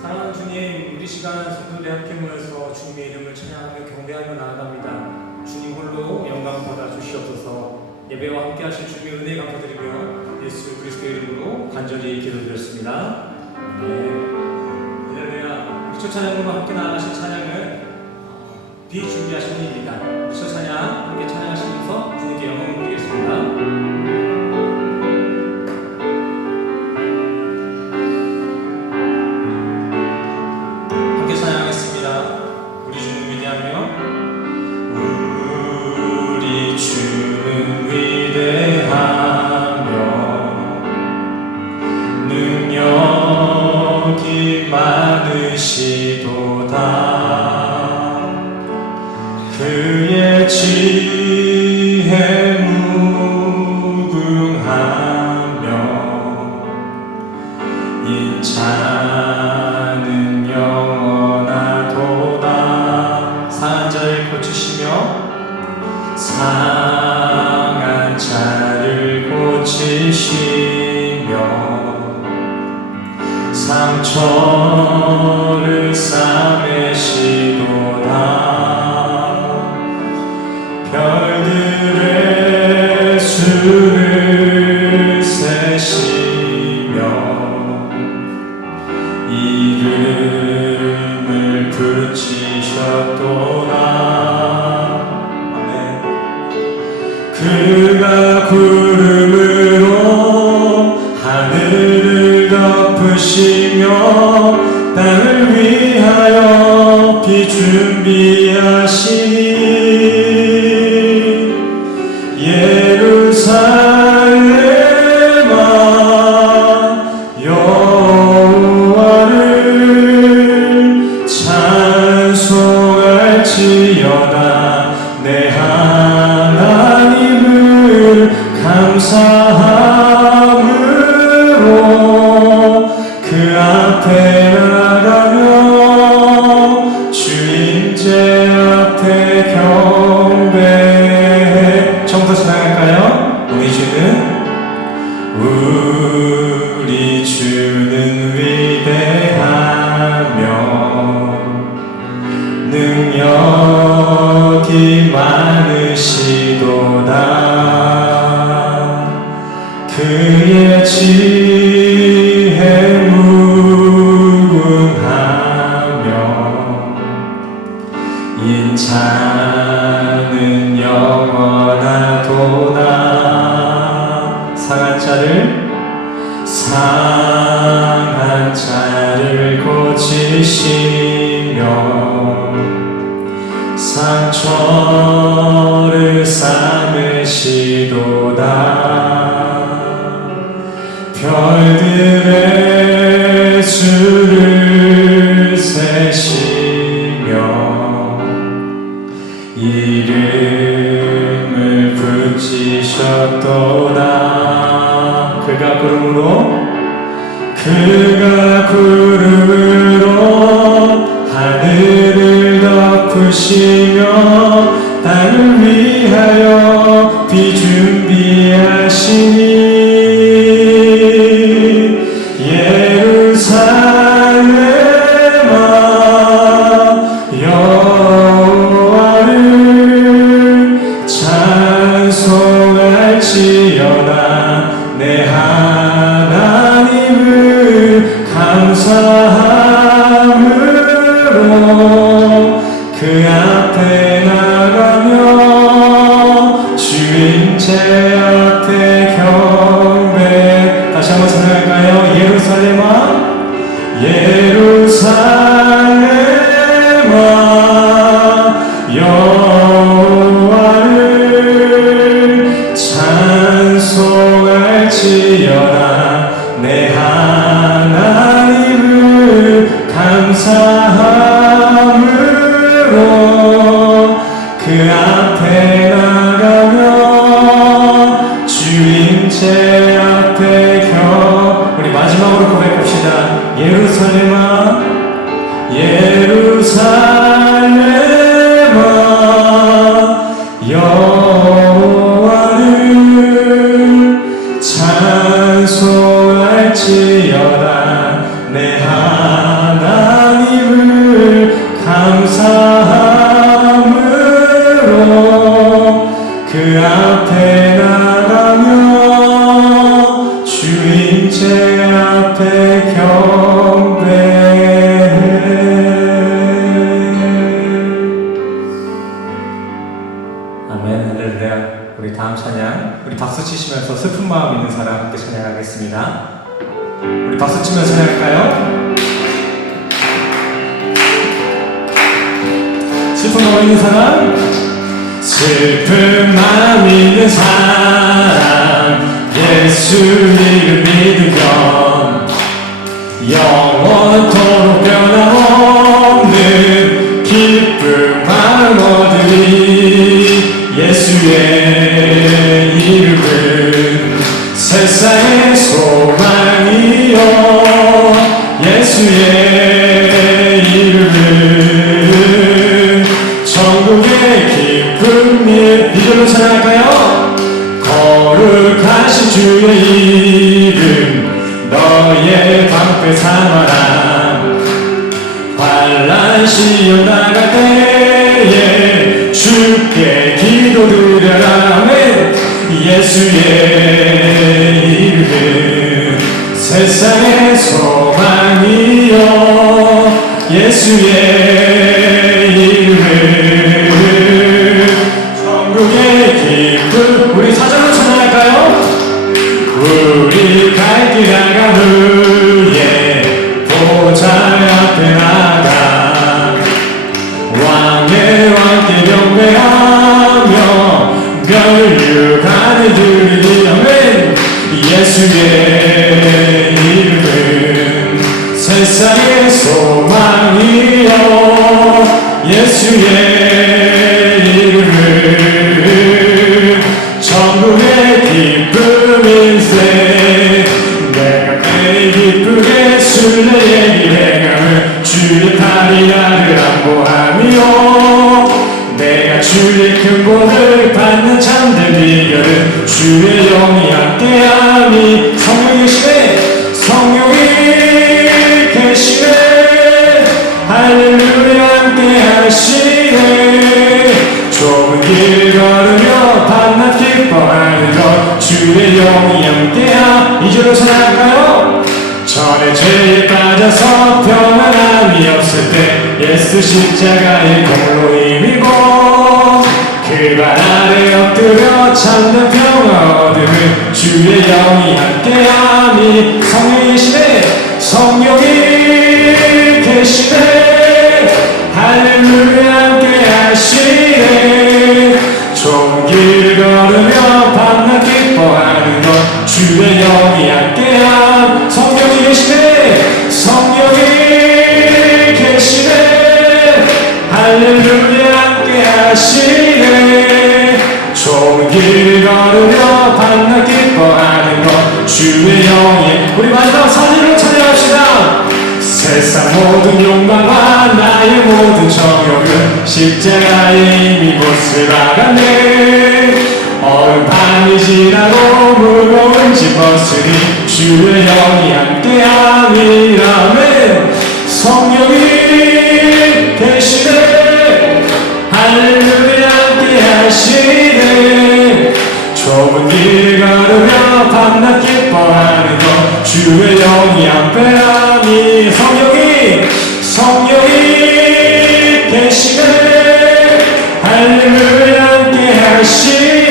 사랑하는 주님, 우리 시간 성도들이 함께 모여서 주님의 이름을 찬양하며 경배하며 나아갑니다. 주님 홀로 영광 받아 주시옵소서. 예배와 함께 하실 주님의 은혜 감사드리며 예수 그리스도의 이름으로 간절히 기도드렸습니다. 할렐루야. 첫 찬양으로 함께 나아가신 찬양은 비준비하신 일입니다. 첫 찬양 함께 찬양하시면서 주님께 영광을 드리겠습니다. 그의 지혜 무궁하며 인자는 영원하도다. 상한 자를 고치시며 상한 자를 고치시며 상처를 싸매시도다. 별들의 수를 세시며 이름을 붙이셨도다. 아멘. 그가 구름으로 하늘을 덮으시며 땅을 위하여 비 준비하시니 예루살렘아 여호와를 찬송할지어다. 내 하나님을 감사함으로 그 앞에 나가며 주님제 앞에 경배해. 처음부터 시작할까요? 우리 주는 위대하며 능력이 많으시도다. 그의 지혜 무궁하며 인자는 영원하도다. 상한 자를 고치시며 상처를 싸매시도다. 별들의 수를 세시며 이름을 붙이셨도다. 그가 구름으로 하늘을 덮으시며 땅을 위하여 비 준비하시니 예루살렘아 여호와를 찬송할지어다. 내 하나님을 감사함으로 그 앞에 나가며 주인제 앞에 경배. 다시 한번 생각할까요? 예루살렘아 여호와를 찬송할지어다. 내 하나님을 감사함으로 그 앞에 나가며 주인제 앞에 우리 마지막으로 고백합시다. 예루살렘아 여호와를 찬송할지어다. 내 하나님 찬양하겠습니다. 우리 박수 치며 찬양할까요? 슬픈 마음 있는 사람, 슬픈 마음 있는 사람, 예수 이름 믿으면 영원토록 변함없는 기쁜 마음 얻으리. 예수의 이름은 세상의 소망이요, 예수의 이름은 천국의 기쁨이. 이걸로 찬양할까요? 거룩하신 주의 이름 너의 방패 삼아라. 환난 시험 나갈 때에 주께 기도드려라. 아멘. 예수의 이름은 세상의 소망이요, 예수의 이름은 천국의 기쁨. 우리 사절로 찬양할까요? 우리 갈 길 나가 후에 보좌 앞에 나가 왕의 왕께 경배하며 멸류관을 드리리. 아멘. 예수의 이름은 세상의 소망이요, 예수의 이름은 천국의 기쁨일세. 내가 매일 기쁘게 순례의 길 행함은 주의 팔이 나를 안보하며 내가 주의 큰 복을 받는 참된 비결은 주의 영이 함께하니. 성령이 계시네, 성령이 계시네, 할렐루야 함께하시네. 좁은 길 걸으며 밤낮 기뻐하는 것 주의 영이 함께하. 이절로 찬양할까요? 전에 죄에 빠져서 평안함이 없을 때 예수 십자가의 공로 힘입고 그 발 아래 엎드려 참된 평화 얻음은 주의 영이 함께하니. 성령이 계시네, 성령이 계시네, 할렐루야 함께하시네. 좁은 길 걸으며 밤낮 기뻐하는 것 주의 영이 함께함. 성령이 계시네, 성령이 계시네, 할렐루야 함께하시네. 좁은 길 걸으며 밤낮 기뻐하는 것 주의 영이. 우리 마지막 사진으로 찬양합시다. 세상 모든 욕망과 나의 모든 정욕은 십자가에 이미 못을 박았네. 어른 밤이 지나고 무거운 짐 벗으니 주의 영이 함께함이라면. 성령이 계시네, 할렐루야 함께하시네. 좁은 길 걸으며 밤낮 기뻐하는 것 주의 영이 함께하니. 성령이 계시네, 할렐루야 함께하시네.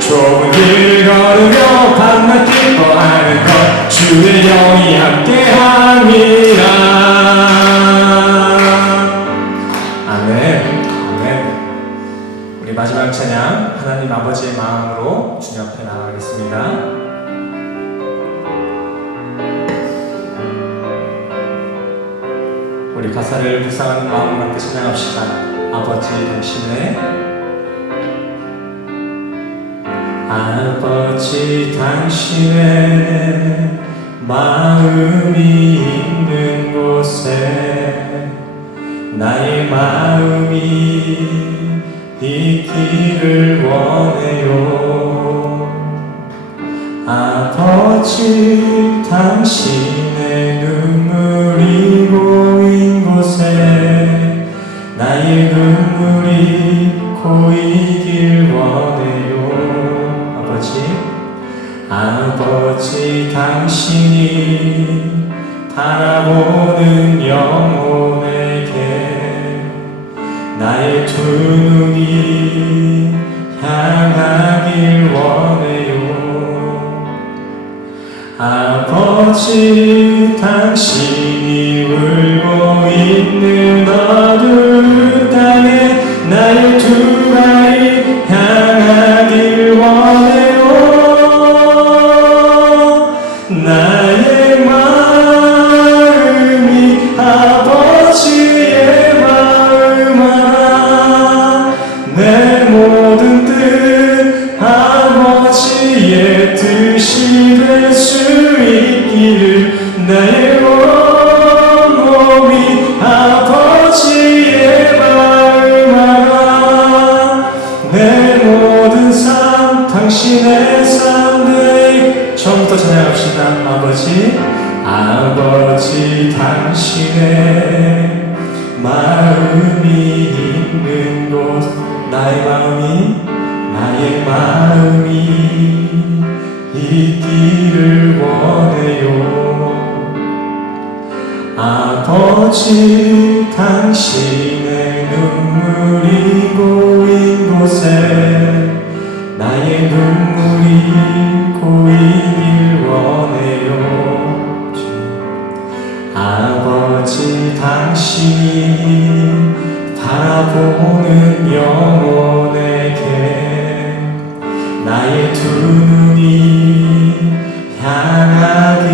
좁은 길 걸으며 밤낮 기뻐하는 것 주의 영이 함께함이라. 아멘, 아멘. 우리 마지막 찬양 하나님 아버지의 마음으로 주님 앞에 나아가겠습니다. 우리 가사를 묵상하는 마음으로 함께 찬양합시다. 아버지 당신의, 아버지 당신의 마음이 있는 곳에 나의 마음이 있기를 원해요. 아버지 당신의 눈물이 고인 곳에 나의 눈물이 고이길 원해요. 아버지 당신이 바라보는 영혼에게 나의 두 눈이 향하길 원해요. 아버지 당신이 울고 있는 어두운 땅에 나의 두 발이 향하길 원해요. 나의 마음이 아버지의 마음 알아. 내 모든 뜻 아버지의 뜻이 될 수 있기를. 나의 온몸이 아버지의 마음 알아. 내 모든 삶 당신의 삶. 내 처음부터 찬양합시다. 아버지 당신의 마음이 있는 곳. 나의 마음이 있기를 원해요. 아버지 당신의 눈물이 고인 곳에 나의 눈물이 고이길 원해요. 아버지 당신이 바라보는 영혼에게 나의 두 눈이 향하길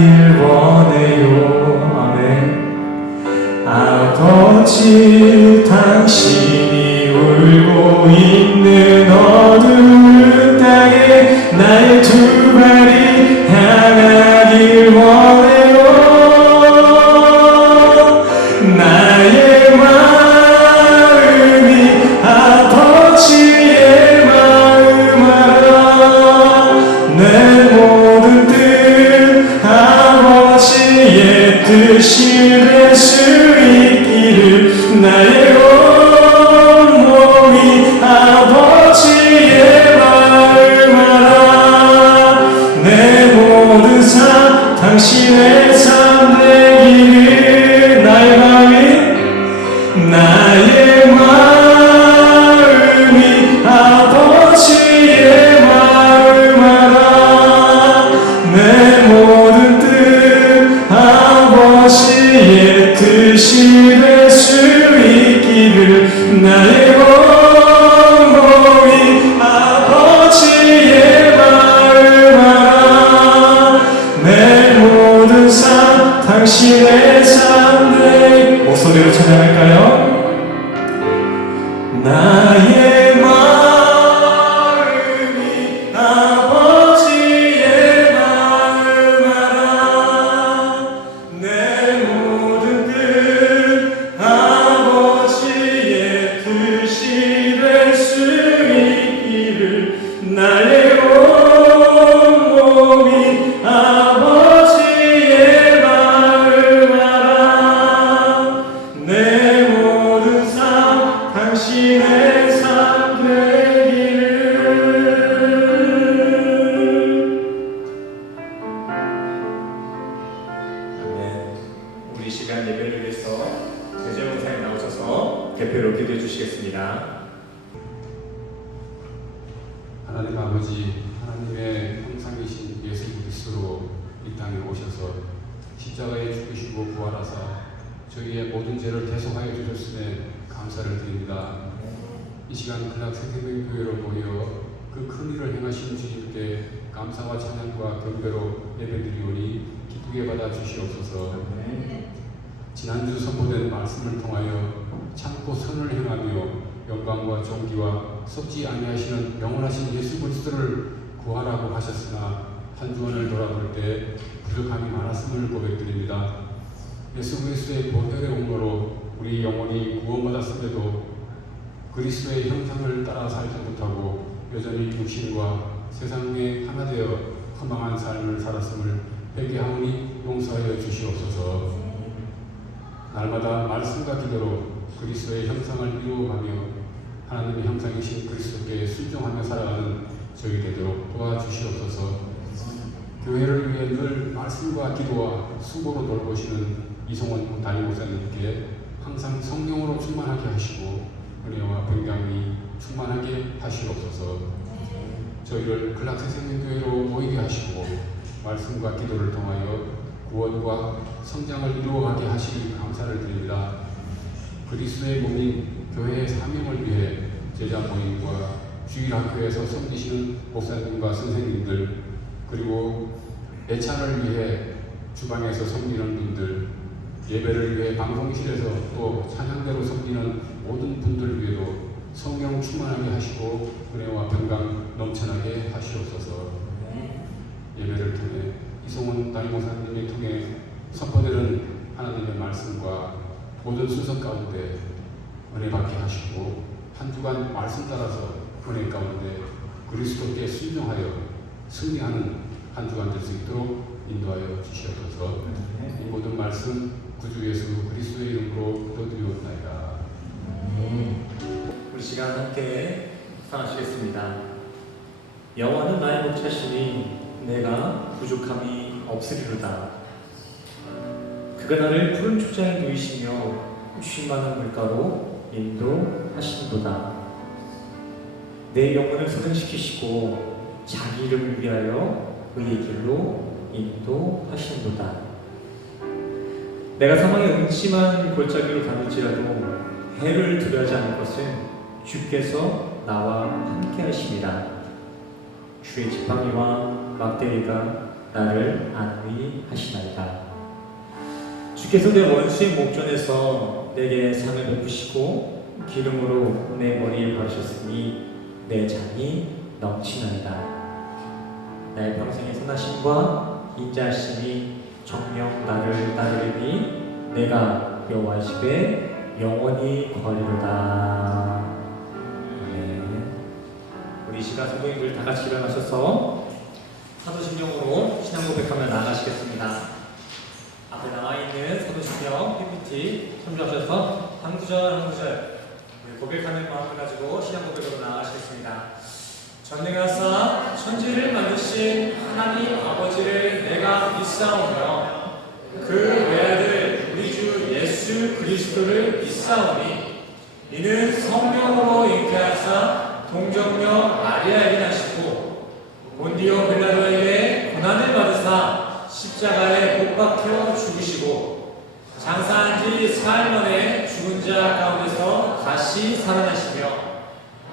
원해요. 아멘. 아버지 당신이 울고 있는 어두운 땅에 나의 두 발이 향하길 원해요. 나의 마음이 아버지의 마음 알아. 내 모든 뜻 아버지의 뜻이 될 수 있기를. 나의 온몸이 아버지의 마음 알아. 내 모든 삶 당신의 삶 되기를. 나의 마음이 아버지의 마음 알아. 내 모든 뜻 아버지의 뜻이 될 수 있기를. 나의 온몸이 아버지의 마음 알아. 내 모든 삶 당신의 삶 내 목소리로 찬양할까요? 나의 마음이 아버지의 마음 알아. 내 모든 뜻 아버지의 뜻이 될 수 있기를. 나의 온몸이 아버지의 마음 알아. 내 모든 삶 당신의 삶 되기를. 아멘. 우리 시간 예배를 위해서 대제목사에 나오셔서 대표로 기도해 주시겠습니다. 하나님 아버지, 하나님의 형상이신 예수 그리스도로 이 땅에 오셔서 십자가에 죽으시고 부활하사 저희의 모든 죄를 대속하여 주셨음에 감사를 드립니다. 이 시간 클락 새생명교회로 모여 그 큰 일을 행하신 주님께 감사와 찬양과 경배로 예배드리오니 기쁘게 받아 주시옵소서. 지난주 선포된 말씀을 통하여 참고 선을 행하며 영광과 존귀와 썩지 아니하시는 영원하신 예수 그리스도를 구하라고 하셨으나 한 주원을 돌아볼 때 부족함이 많았음을 고백드립니다. 예수 그리스도의 보혈의 옹로로 우리 영혼이 구원받았음에도 그리스도의 형상을 따라 살지 못하고 여전히 육신과 세상에 하나 되어 허망한 삶을 살았음을 회개하오니 용서하여 주시옵소서. 날마다 말씀과 기도로 그리스도의 형상을 이루어가며 하나님의 형상이신 그리스도께 순종하며 살아가는 저희 되도록 도와주시옵소서. 교회를 위해 늘 말씀과 기도와 수고로 돌보시는 이성원 담임목사님께 항상 성령으로 충만하게 하시고 은혜와 평강이 충만하게 하시옵소서. 저희를 클락 새생명교회로 모이게 하시고 말씀과 기도를 통하여 구원과 성장을 이루어가게 하시니 감사를 드립니다. 그리스도의 몸인 교회의 사명을 위해 제자 모임과 주일학교에서 섬기시는 목사님과 선생님들, 그리고 애찬을 위해 주방에서 섬기는 분들, 예배를 위해 방송실에서 또 찬양대로 섬기는 모든 분들 위에도 성령 충만하게 하시고 은혜와 평강 넘쳐나게 하시옵소서. 예배를 통해 이송훈 담임목사님을 통해 선포되는 하나님의 말씀과 모든 순서 가운데 은혜 받게 하시고 한 주간 말씀 따라서 은혜 가운데 그리스도께 순종하여 승리하는 한 주간 될 수 있도록 인도하여 주시옵소서. 이 모든 말씀 구주 예수 그리스도의 이름으로 기도드리옵나이다. 우리 시간 함께 묵상하시겠습니다. 여호와는 나의 목자시니 내가 부족함이 없으리로다. 그가 나를 푸른 초장에 누이시며 쉴 만한 물가로 인도하시는도다. 내 영혼을 소생시키시고 자기 이름을 위하여 의의 길로 인도하시는도다. 내가 사망의 음침한 골짜기로 다닐지라도 해를 두려워하지 않을 것은 주께서 나와 함께 하심이라. 주의 지팡이와 막대기가 나를 안위하시나이다. 주께서 내 원수의 목전에서 내게 상을 베푸시고 기름으로 내 머리에 바르셨으니 내 잔이 넘치나이다. 나의 평생의 선하심과 인자하심이 정녕 나를 따르리니 내가 여호와 집에 영원히 거하리로다. 우리 시간 성도님들 다 같이 일어나셔서 사도신경으로 신앙 고백하며 나아가시겠습니다. 앞에 나와 있는 사도신경 PPT 참조하셔서 한 구절 한 구절 고백하는 마음을 가지고 신앙 고백으로 나아가시겠습니다. 전능하사 천지를 만드신 하나님 아버지를 내가 믿사오며 그 외아들 우리 주 예수 그리스도를 믿사오니 이는 성령으로 잉태하사 동정녀 마리아에게 나시고 본디오 빌라도에게 고난을 받으사 십자가에 못 박혀 죽으시고 장사한 지 사흘 만에 죽은 자 가운데서 다시 살아나시며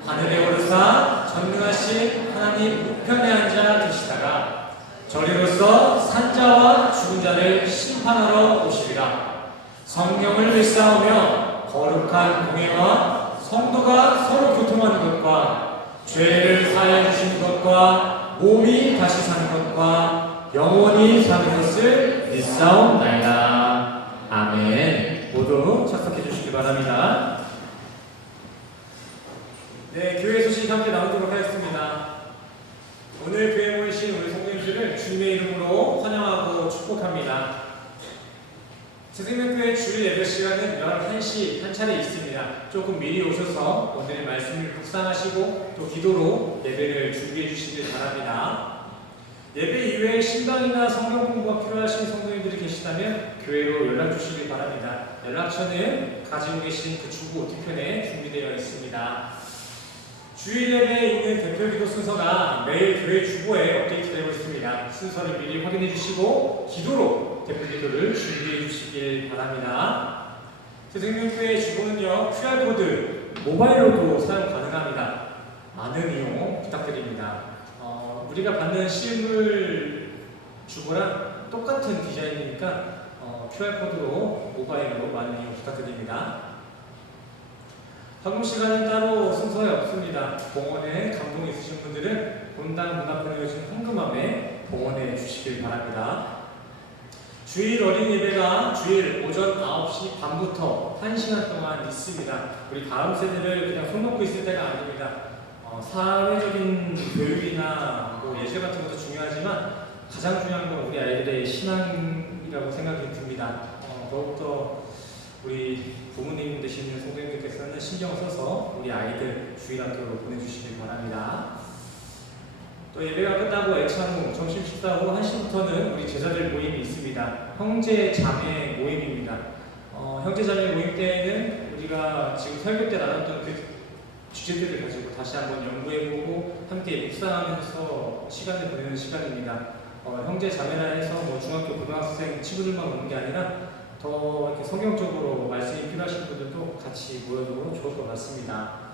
하늘에 오르사 전능하신 하나님 우편에 앉아 계시다가 저리로서 산자와 죽은 자를 심판하러 오시리라. 성령을 믿사오며 거룩한 공예와 성도가 서로 교통하는 것과 죄를 사하여 주시는 것과 몸이 다시 사는 것과 영원히 사는 것을 믿사옵나이다. 아멘. 모두 착석해 주시기 바랍니다. 네, 교회 소식 함께 나누도록 하겠습니다. 오늘 교회에 모이신 우리 성도님들을 주님의 이름으로 환영하고 축복합니다. 새생명교회 주일 예배 시간은 11시 한 차례 있습니다. 조금 미리 오셔서 오늘의 말씀을 묵상하시고 또 기도로 예배를 준비해 주시길 바랍니다. 예배 이외에 신방이나 성경 공부가 필요하신 성도님들이 계시다면 교회로 연락 주시길 바랍니다. 연락처는 가지고 계신 그 주보 뒤편에 준비되어 있습니다. 주일 예배에 있는 대표기도 순서가 매일 교회 주보에 업데이트되고 있습니다. 순서를 미리 확인해 주시고 기도로 대표기도를 준비해 주시길 바랍니다. 새생명교회 주보는요 QR코드 모바일로도 사용 가능합니다. 많은 이용 부탁드립니다. 우리가 받는 실물 주보랑 똑같은 디자인이니까 QR코드로 모바일로 많은 이용 부탁드립니다. 방금 시간은 따로 순서에 없습니다. 봉헌에 감동 있으신 분들은 본당 문 앞에 놓여진 현금함에 봉헌해 주시길 바랍니다. 주일 어린 예배가 주일 오전 9시 반부터 1시간 동안 있습니다. 우리 다음 세대를 그냥 손 놓고 있을 때가 아닙니다. 사회적인 교육이나 뭐 예술 같은 것도 중요하지만 가장 중요한 건 우리 아이들의 신앙이라고 생각이 듭니다. 더욱더 우리 부모님 되시는 성도님들께서는 신경 써서 우리 아이들 주일학교로 보내주시길 바랍니다. 또 예배가 끝나고 애찬 후 점심 식사 후 1시부터는 우리 제자들 모임이 있습니다. 형제 자매 모임입니다. 형제 자매 모임 때에는 우리가 지금 설교 때 나눴던 그 주제들을 가지고 다시 한번 연구해보고 함께 묵상하면서 시간을 보내는 시간입니다. 형제 자매라 해서 뭐 중학교 고등학생 친구들만 오는 게 아니라 더 이렇게 성경적으로 말씀이 필요하신 분들도 같이 모여도 좋을 것 같습니다.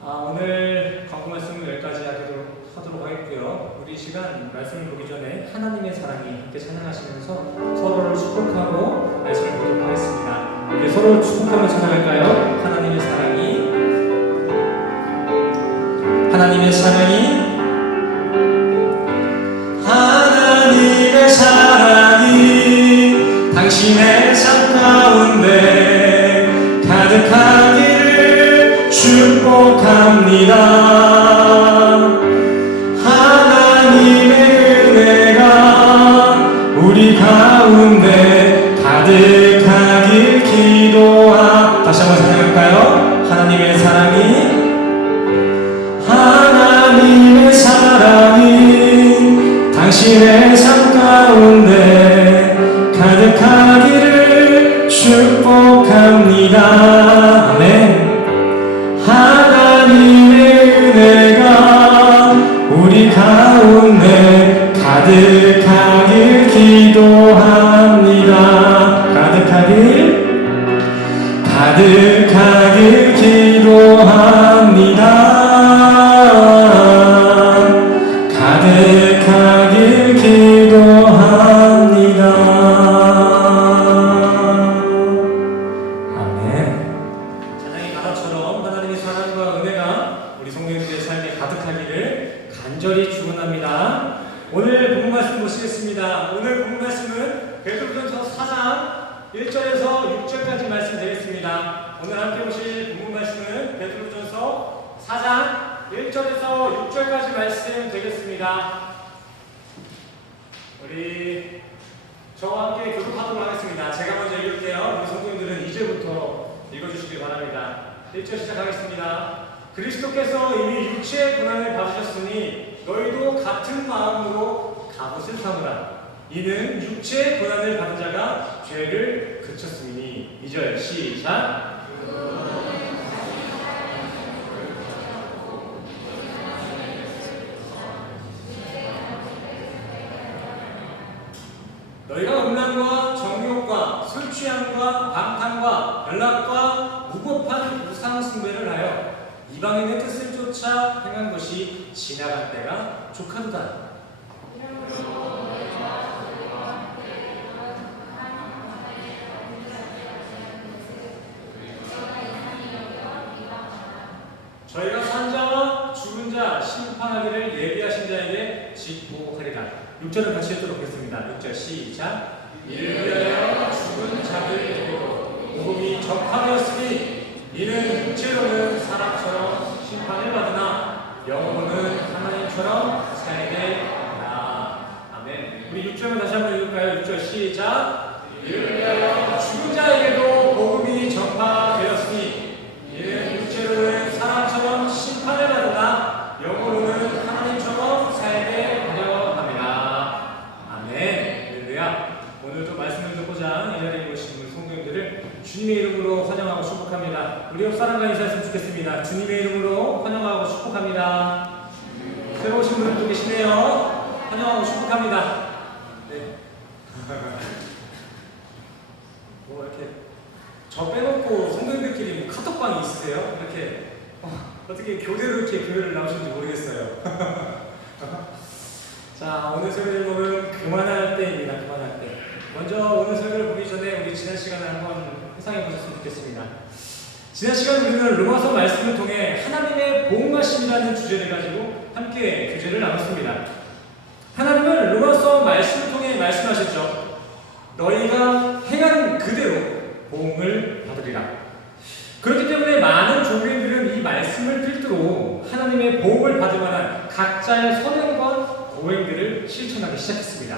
오늘 광고 말씀은 여기까지 하도록 하겠고요. 우리 시간 말씀을 보기 전에 하나님의 사랑이 함께 찬양하시면서 서로를 축복하고 말씀을 보도록 하겠습니다. 우리 서로를 축복하며 찬양할까요? 하나님의 사랑이 하나님의 사랑이 당신의 삶 가운데 가득하기를 축복합니다. 하나님의 은혜가 우리 가운데 가득하길 다시 한번 찬양할까요? 하나님의 사랑이 당신의 삶 가운데 가득하기를 축복합니다. 아멘. 하나님의 은혜가 우리 가운데 가득하길 기도합니다. 가득하길 기도합니다. 가득하길 기도합니다. 아멘. 찬양의 가사처럼 하나님의 사랑과 은혜가 우리 성도님들의 삶에 가득하기를 간절히 축원합니다. 오늘 본문 말씀 보시겠습니다. 오늘 본문 말씀은 베드로전서 4장 1절에서 6절까지 말씀 되겠습니다. 오늘 함께 보실 본문 말씀은 베드로전서 4장 1절에서 6절까지 말씀 되겠습니다. 우리 저와 함께 교독하도록 하겠습니다. 제가 먼저 읽을게요. 우리 성도님들은 2절부터 읽어주시기 바랍니다. 1절 시작하겠습니다. 그리스도께서 이미 육체의 고난을 받으셨으니 너희도 같은 마음으로 갑옷을 삼으라. 이는 육체의 고난을 받은 자가 죄를 그쳤으니. 2절 시작. 너희가 음란과 정욕과 술 취함과 방탕과 연락과 무법한 우상 숭배를 하여 이방인의 뜻을 쫓아 행한 것이 지나갈 때가 족하도다. 저희가 산자와 죽은 자 심판하기를 예비하신 자에게 직보하리라. 6절을 같이 읽도록 하겠습니다. 6절 시작. 이를 위하여 죽은 자를 데리고 복음이 전파되었으니 이는 육체로는 사람처럼 심판을 받으나 영으로는 하나님처럼 살게 하라. 아멘. 우리 6절만 다시 한번 읽을까요? 6절 시작. 이를 위하여 죽은 자에게도 복음이 전파되었으니 이는 육체로는 사람처럼 심판을 받으나 영으로는 하나님처럼 살게 하려 합니다. 아멘. 할렐루야. 오늘도 말씀을 듣고자 이 자리에 모신 우리 성도님들을 주님의 이름으로 환영하고 축복합니다. 우리 옆 사람과 인사했으면 좋겠습니다. 주님의 이름으로 환영하고 축복합니다. 새로 오신 분들도 계시네요. 환영하고 축복합니다. 네. 뭐 이렇게 저 빼놓고 성도님들끼리 뭐 카톡방이 있으세요? 이렇게 어떻게 교대로 이렇게 교회를 나오시는지 모르겠어요. 자, 오늘 설교 제목은 그만할 때입니다. 그만할 때. 먼저 오늘 설교를 보기 전에 우리 지난 시간을 한번 회상해 보셨으면 좋겠습니다. 지난 시간 우리는 로마서 말씀을 통해 하나님의 보응하심이라는 주제를 가지고 함께 교제를 나눴습니다. 하나님은 로마서 말씀을 통해 말씀하셨죠. 너희가 행한 그대로 보응을 받으리라. 그렇기 때문에 많은 종교인들은 이 말씀을 필두로 하나님의 보응을 받을 만한 각자의 선행과 고행들을 실천하기 시작했습니다.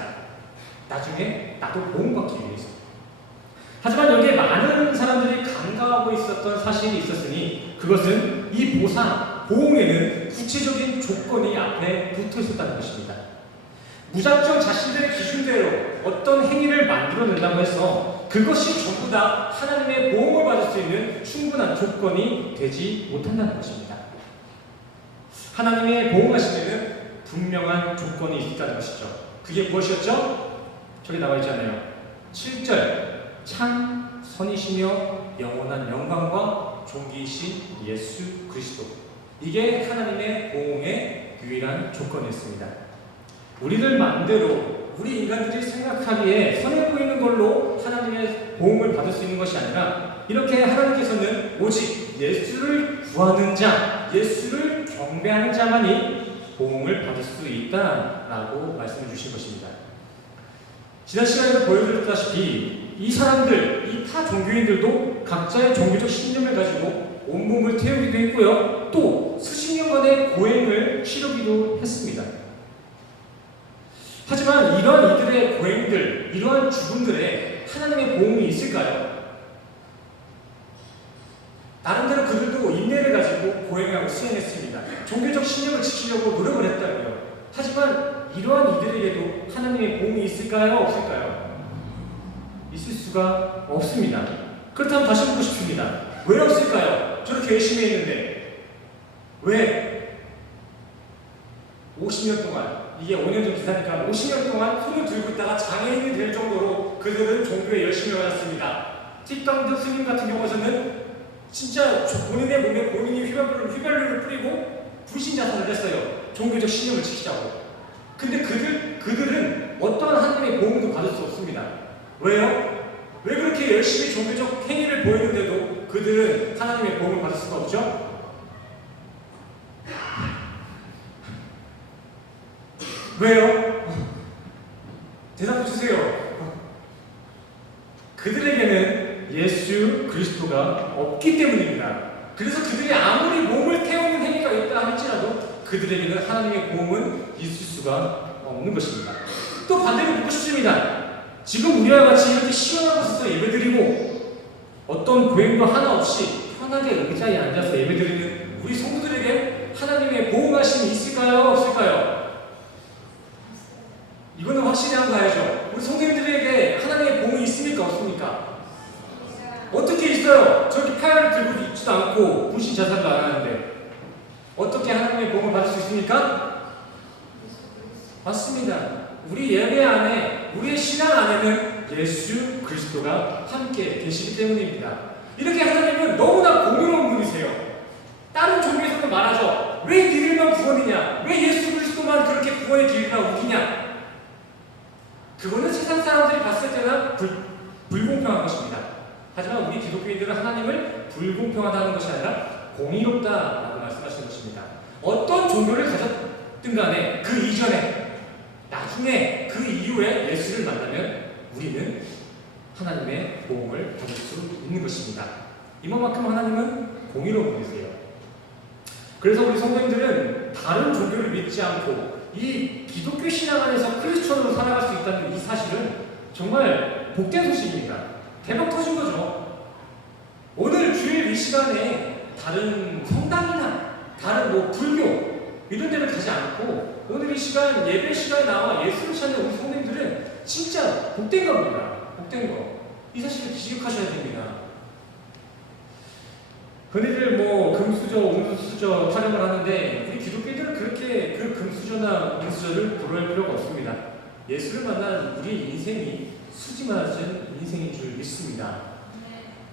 나중에 나도 보응받기 위해서. 하지만 여기에 많은 사람들이 간과하고 있었던 사실이 있었으니 그것은 이 보상, 보응에는 구체적인 조건이 앞에 붙어 있었다는 것입니다. 무작정 자신들의 기준대로 어떤 행위를 만들어낸다고 해서 그것이 전부 다 하나님의 보응을 받을 수 있는 충분한 조건이 되지 못한다는 것입니다. 하나님의 보응하심에는 분명한 조건이 있다는 것이죠. 그게 무엇이었죠? 저기 나와 있잖아요. 7절 참 선이시며 영원한 영광과 존귀이신 예수 그리스도. 이게 하나님의 보응의 유일한 조건이었습니다. 우리들 마음대로 우리 인간들이 생각하기에 선해 보이는 걸로 하나님의 보응을 받을 수 있는 것이 아니라 이렇게 하나님께서는 오직 예수를 구하는 자, 예수를 경배하는 자만이 보응을 받을 수 있다라고 말씀해 주신 것입니다. 지난 시간에도 보여드렸다시피 이 사람들, 이 타 종교인들도 각자의 종교적 신념을 가지고 온몸을 태우기도 했고요. 또 수십 년간의 고행을 치르기도 했습니다. 하지만 이러한 이들의 고행들, 이러한 죽음들에 하나님의 보응이 있을까요? 나름대로 그들도 인내를 가지고 고행하고 수행했습니다. 종교적 신념을 지키려고 노력을 했다고요. 하지만 이러한 이들에게도 하나님의 보응이 있을까요? 없을까요? 있을 수가 없습니다. 그렇다면 다시 묻고 싶습니다. 왜 없을까요? 저렇게 열심히 했는데 왜 50년 동안, 이게 5년 전 기사니까 50년 동안 손을 들고 있다가 장애인이 될 정도로 그들은 종교에 열심히 하였습니다. 틱당드 스님 같은 경우에는 진짜 본인의 몸에 본인이 휘발유를 뿌리고 불신자살을 했어요. 종교적 신념을 지키자고. 근데 그들은 어떠한 하나님의 보응도 받을 수 없습니다. 왜요? 왜 그렇게 열심히 종교적 행위를 보이는데도 그들은 하나님의 보응을 받을 수가 없죠? 왜요? 대답해 주세요. 그들에게는 예수 그리스도가 없기 때문입니다. 그래서 그들이 아무리 몸을 태우는 행위가 있다 할지라도 그들에게는 하나님의 보응은 있을 수가 없는 것입니다. 또 반대로 묻고 싶습니다. 지금 우리와 같이 이렇게 시원한 곳에서 예배드리고 어떤 고행도 하나 없이 편하게 의자에 앉아서 예배드리는 우리 성도들에게 하나님의 보응하심이 있을까요? 없을까요? 이거는 확실히 한번 가야죠. 우리 성도님들에게 하나님의 보응이 있습니까? 없습니까? 어떻게 있어요? 저렇게 팔을 들고 있지도 않고 불신 자살도 안 하는데 어떻게 하나님의 보응을 받을 수 있습니까? 맞습니다. 우리 예배 안에, 우리의 신앙 안에는 예수 그리스도가 함께 계시기 때문입니다. 이렇게 하나님은 너무나 공유로운 분이세요. 다른 종교에서는 말하죠. 왜 니들만 구원이냐? 왜 예수 그리스도만 그렇게 구원의 길이라 우기냐? 그거는 세상 사람들이 봤을 때는 불공평한 것입니다. 하지만 우리 기독교인들은 하나님을 불공평하다는 것이 아니라 공의롭다라고 말씀하시는 것입니다. 어떤 종교를 가졌든 간에 그 이전에 나중에 그 이후에 예수를 만나면 우리는 하나님의 보응을 받을 수 있는 것입니다. 이만큼 하나님은 공의로운 분이세요. 그래서 우리 성도님들은 다른 종교를 믿지 않고 이 기독교 신앙 안에서 크리스천으로 살아갈 수 있다는 이 사실은 정말 복된 소식입니다. 대박 터진 거죠. 오늘 주일 이 시간에 다른 성당이나 다른 불교 이런 데를 가지 않고 오늘 이 시간 예배 시간에 나와 예수를 찾는 우리 성도님들은 진짜 복된 겁니다. 복된 거. 이 사실을 기억하셔야 됩니다. 흔히들 금수저, 은수저 타령을 하는데 우리 기독교인들은 그렇게 그 금수저나 은수저를 부러울 필요가 없습니다. 예수를 만난 우리 인생이 수지 맞은 인생인 줄 믿습니다.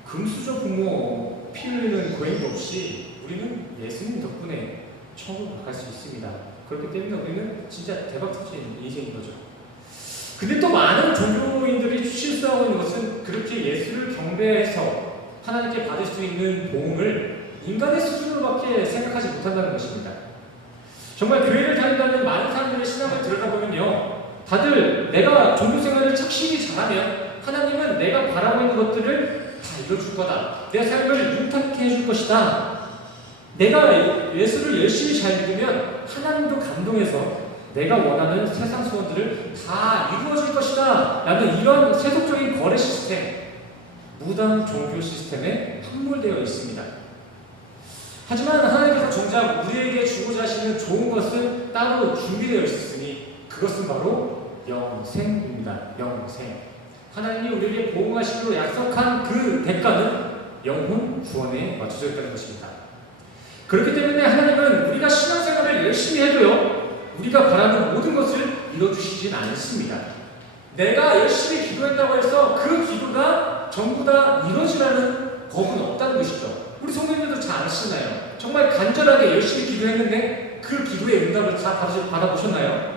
금수저 부모 피 흘리는 고행도 없이 우리는 예수님 덕분에 천국을 갈 수 있습니다. 그렇기 때문에 우리는 진짜 대박 터진 인생인 거죠. 근데 또 많은 종교인들이 실수하고 있는 것은 그렇게 예수를 경배해서 하나님께 받을 수 있는 보응을 인간의 수준으로밖에 생각하지 못한다는 것입니다. 정말 교회를 다닌다는 많은 사람들의 신앙을 들여다보면요, 다들 내가 종교생활을 착실히 잘하면 하나님은 내가 바라고 있는 것들을 다 이뤄줄 거다. 내 삶을 윤택해 해줄 것이다. 내가 예수를 열심히 잘 믿으면 하나님도 감동해서 내가 원하는 세상 소원들을 다 이루어질 것이다 라는 이런 세속적인 거래 시스템, 무당 종교 시스템에 함몰되어 있습니다. 하지만 하나님께서 정작 우리에게 주고자 하시는 좋은 것은 따로 준비되어 있었으니 그것은 바로 영생입니다. 영생. 하나님이 우리에게 보응하시기로 약속한 그 대가는 영혼 구원에 맞춰져 있다는 것입니다. 그렇기 때문에 하나님은 우리가 신앙생활을 열심히 해도요, 우리가 바라는 모든 것을 이뤄주시진 않습니다. 내가 열심히 기도했다고 해서 그 기도가 전부 다 이루어지라는 법은 없다는 것이죠. 우리 성도님들도 잘 아시나요? 정말 간절하게 열심히 기도했는데 그 기도의 응답을 다 받아보셨나요?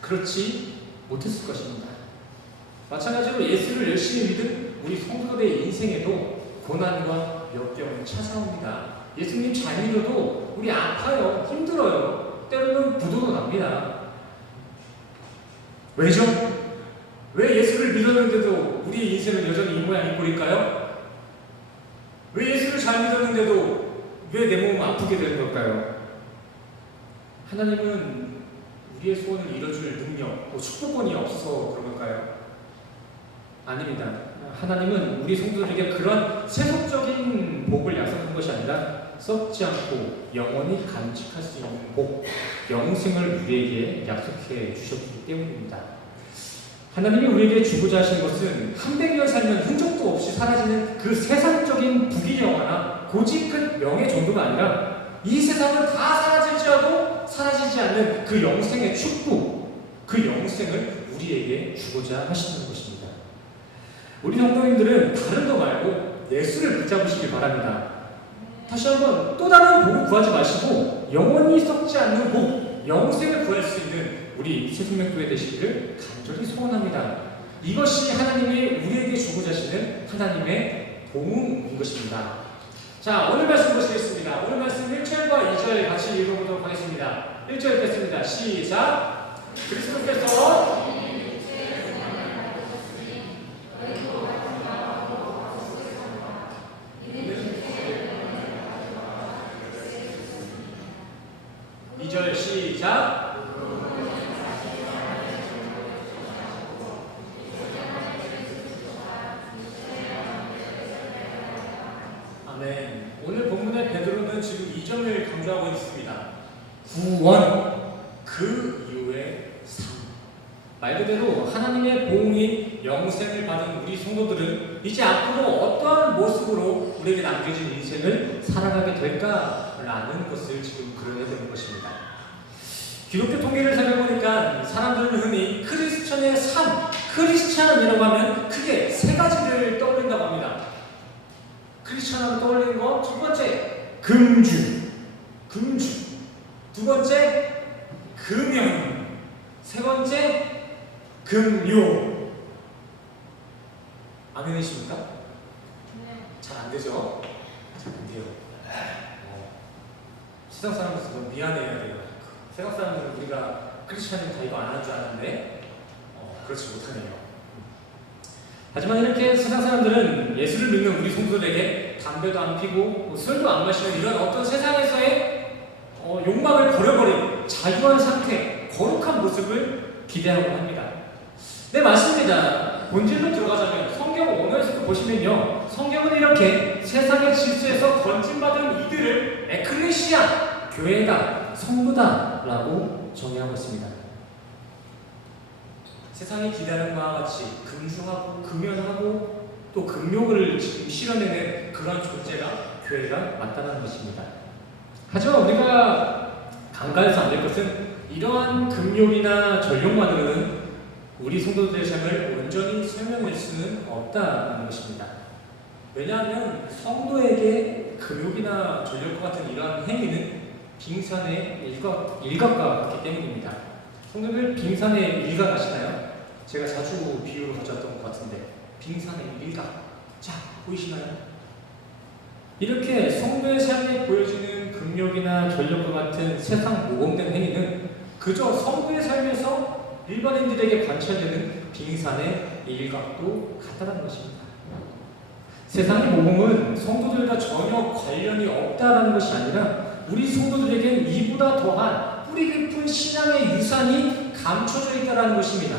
그렇지 못했을 것입니다. 마찬가지로 예수를 열심히 믿은 우리 성도들의 인생에도 고난과 역경은 찾아옵니다. 예수님 잘 믿어도 우리 아파요, 힘들어요, 때로는 부도도 납니다. 왜죠? 왜 예수를 믿었는데도 우리 인생은 여전히 이 모양 이 꼴일까요? 왜 예수를 잘 믿었는데도 왜 내 몸은 아프게 되는 걸까요? 하나님은 우리의 소원을 이뤄줄 능력, 축복권이 없어서 그런 걸까요? 아닙니다. 하나님은 우리 성도들에게 그런 세속적인 복을 약속한 것이 아니라 썩지 않고 영원히 간직할 수 있는 복, 영생을 우리에게 약속해 주셨기 때문입니다. 하나님이 우리에게 주고자 하신 것은 300년 살면 흔적도 없이 사라지는 그 세상적인 부귀영화나 고지끝 명예 정도가 아니라 이 세상은 다 사라질지라도 사라지지 않는 그 영생의 축복, 그 영생을 우리에게 주고자 하시는 것입니다. 우리 성도님들은 다른 거 말고 예수를 붙잡으시기 바랍니다. 다시 한번 또 다른 복을 구하지 마시고 영원히 썩지 않는 복, 영생을 구할 수 있는 우리 새생명교회 되시기를 간절히 소원합니다. 이것이 하나님이 우리에게 주고자 하시는 하나님의 복음인 것입니다. 자, 오늘 말씀 보시겠습니다. 오늘 말씀 1절과 2절 같이 읽어보도록 하겠습니다. 1절 읽겠습니다. 시작! 그리스도께서 시작! 아멘. 오늘 본문의 베드로는 지금 2점을 강조하고 있습니다. 구원, 그 이후의 삶. 말 그대로 하나님의 보응인 영생을 받은 우리 성도들은 이제 앞으로 어떠한 모습으로 우리에게 남겨진 인생을 살아가게 될까라는 것을 지금 그려내야 되는 것입니다. 기독교 통계를 살펴보니까 사람들은 흔히 크리스천의 삶, 크리스찬이라고 하면 크게 세 가지를 떠올린다고 합니다. 크리스찬하면 떠올리는 거 첫 번째, 금주. 두 번째, 금연. 세 번째, 금요. 아멘이십니까? 네. 잘 안 되죠? 잘 안 돼요. 세상 사람들도 너무 미안해야 돼요. 세상 사람들은 우리가 크리스찬이면 다 이거 안 하는 줄 아는데 그렇지 못하네요. 하지만 이렇게 세상 사람들은 예수를 믿는 우리 성도들에게 담배도 안 피고 술도 안 마시는 이런 어떤 세상에서의 욕망을 버려버린 자유한 상태, 거룩한 모습을 기대하고 합니다. 네, 맞습니다. 본질로 들어가자면 성경 원어에서도 보시면요, 성경은 이렇게 세상의 질서에서 건진받은 이들을 에클레시아, 교회다, 성도다 라고 정의하고 있습니다. 세상이 기대하는 바와 같이 금주하고 금연하고 또 금욕을 지금 실현해낸 그런 존재가 교회가 맞다는 것입니다. 하지만 우리가 간과해서 안 될 것은 이러한 금욕이나 전욕만으로는 우리 성도들의 삶을 온전히 설명할 수는 없다는 것입니다. 왜냐하면 성도에게 금욕이나 전욕과 같은 이러한 행위는 빙산의 일각과 같기 때문입니다. 성도들 빙산의 일각 아시나요? 제가 자주 비유를 가져왔던 것 같은데 빙산의 일각. 자, 보이시나요? 이렇게 성도의 삶에 보여지는 금욕이나 전력과 같은 세상 모범된 행위는 그저 성도의 삶에서 일반인들에게 관찰되는 빙산의 일각도 같다는 것입니다. 세상의 모범은 성도들과 전혀 관련이 없다는 것이 아니라 우리 성도들에게는 이보다 더한 뿌리 깊은 신앙의 유산이 감춰져 있다는 것입니다.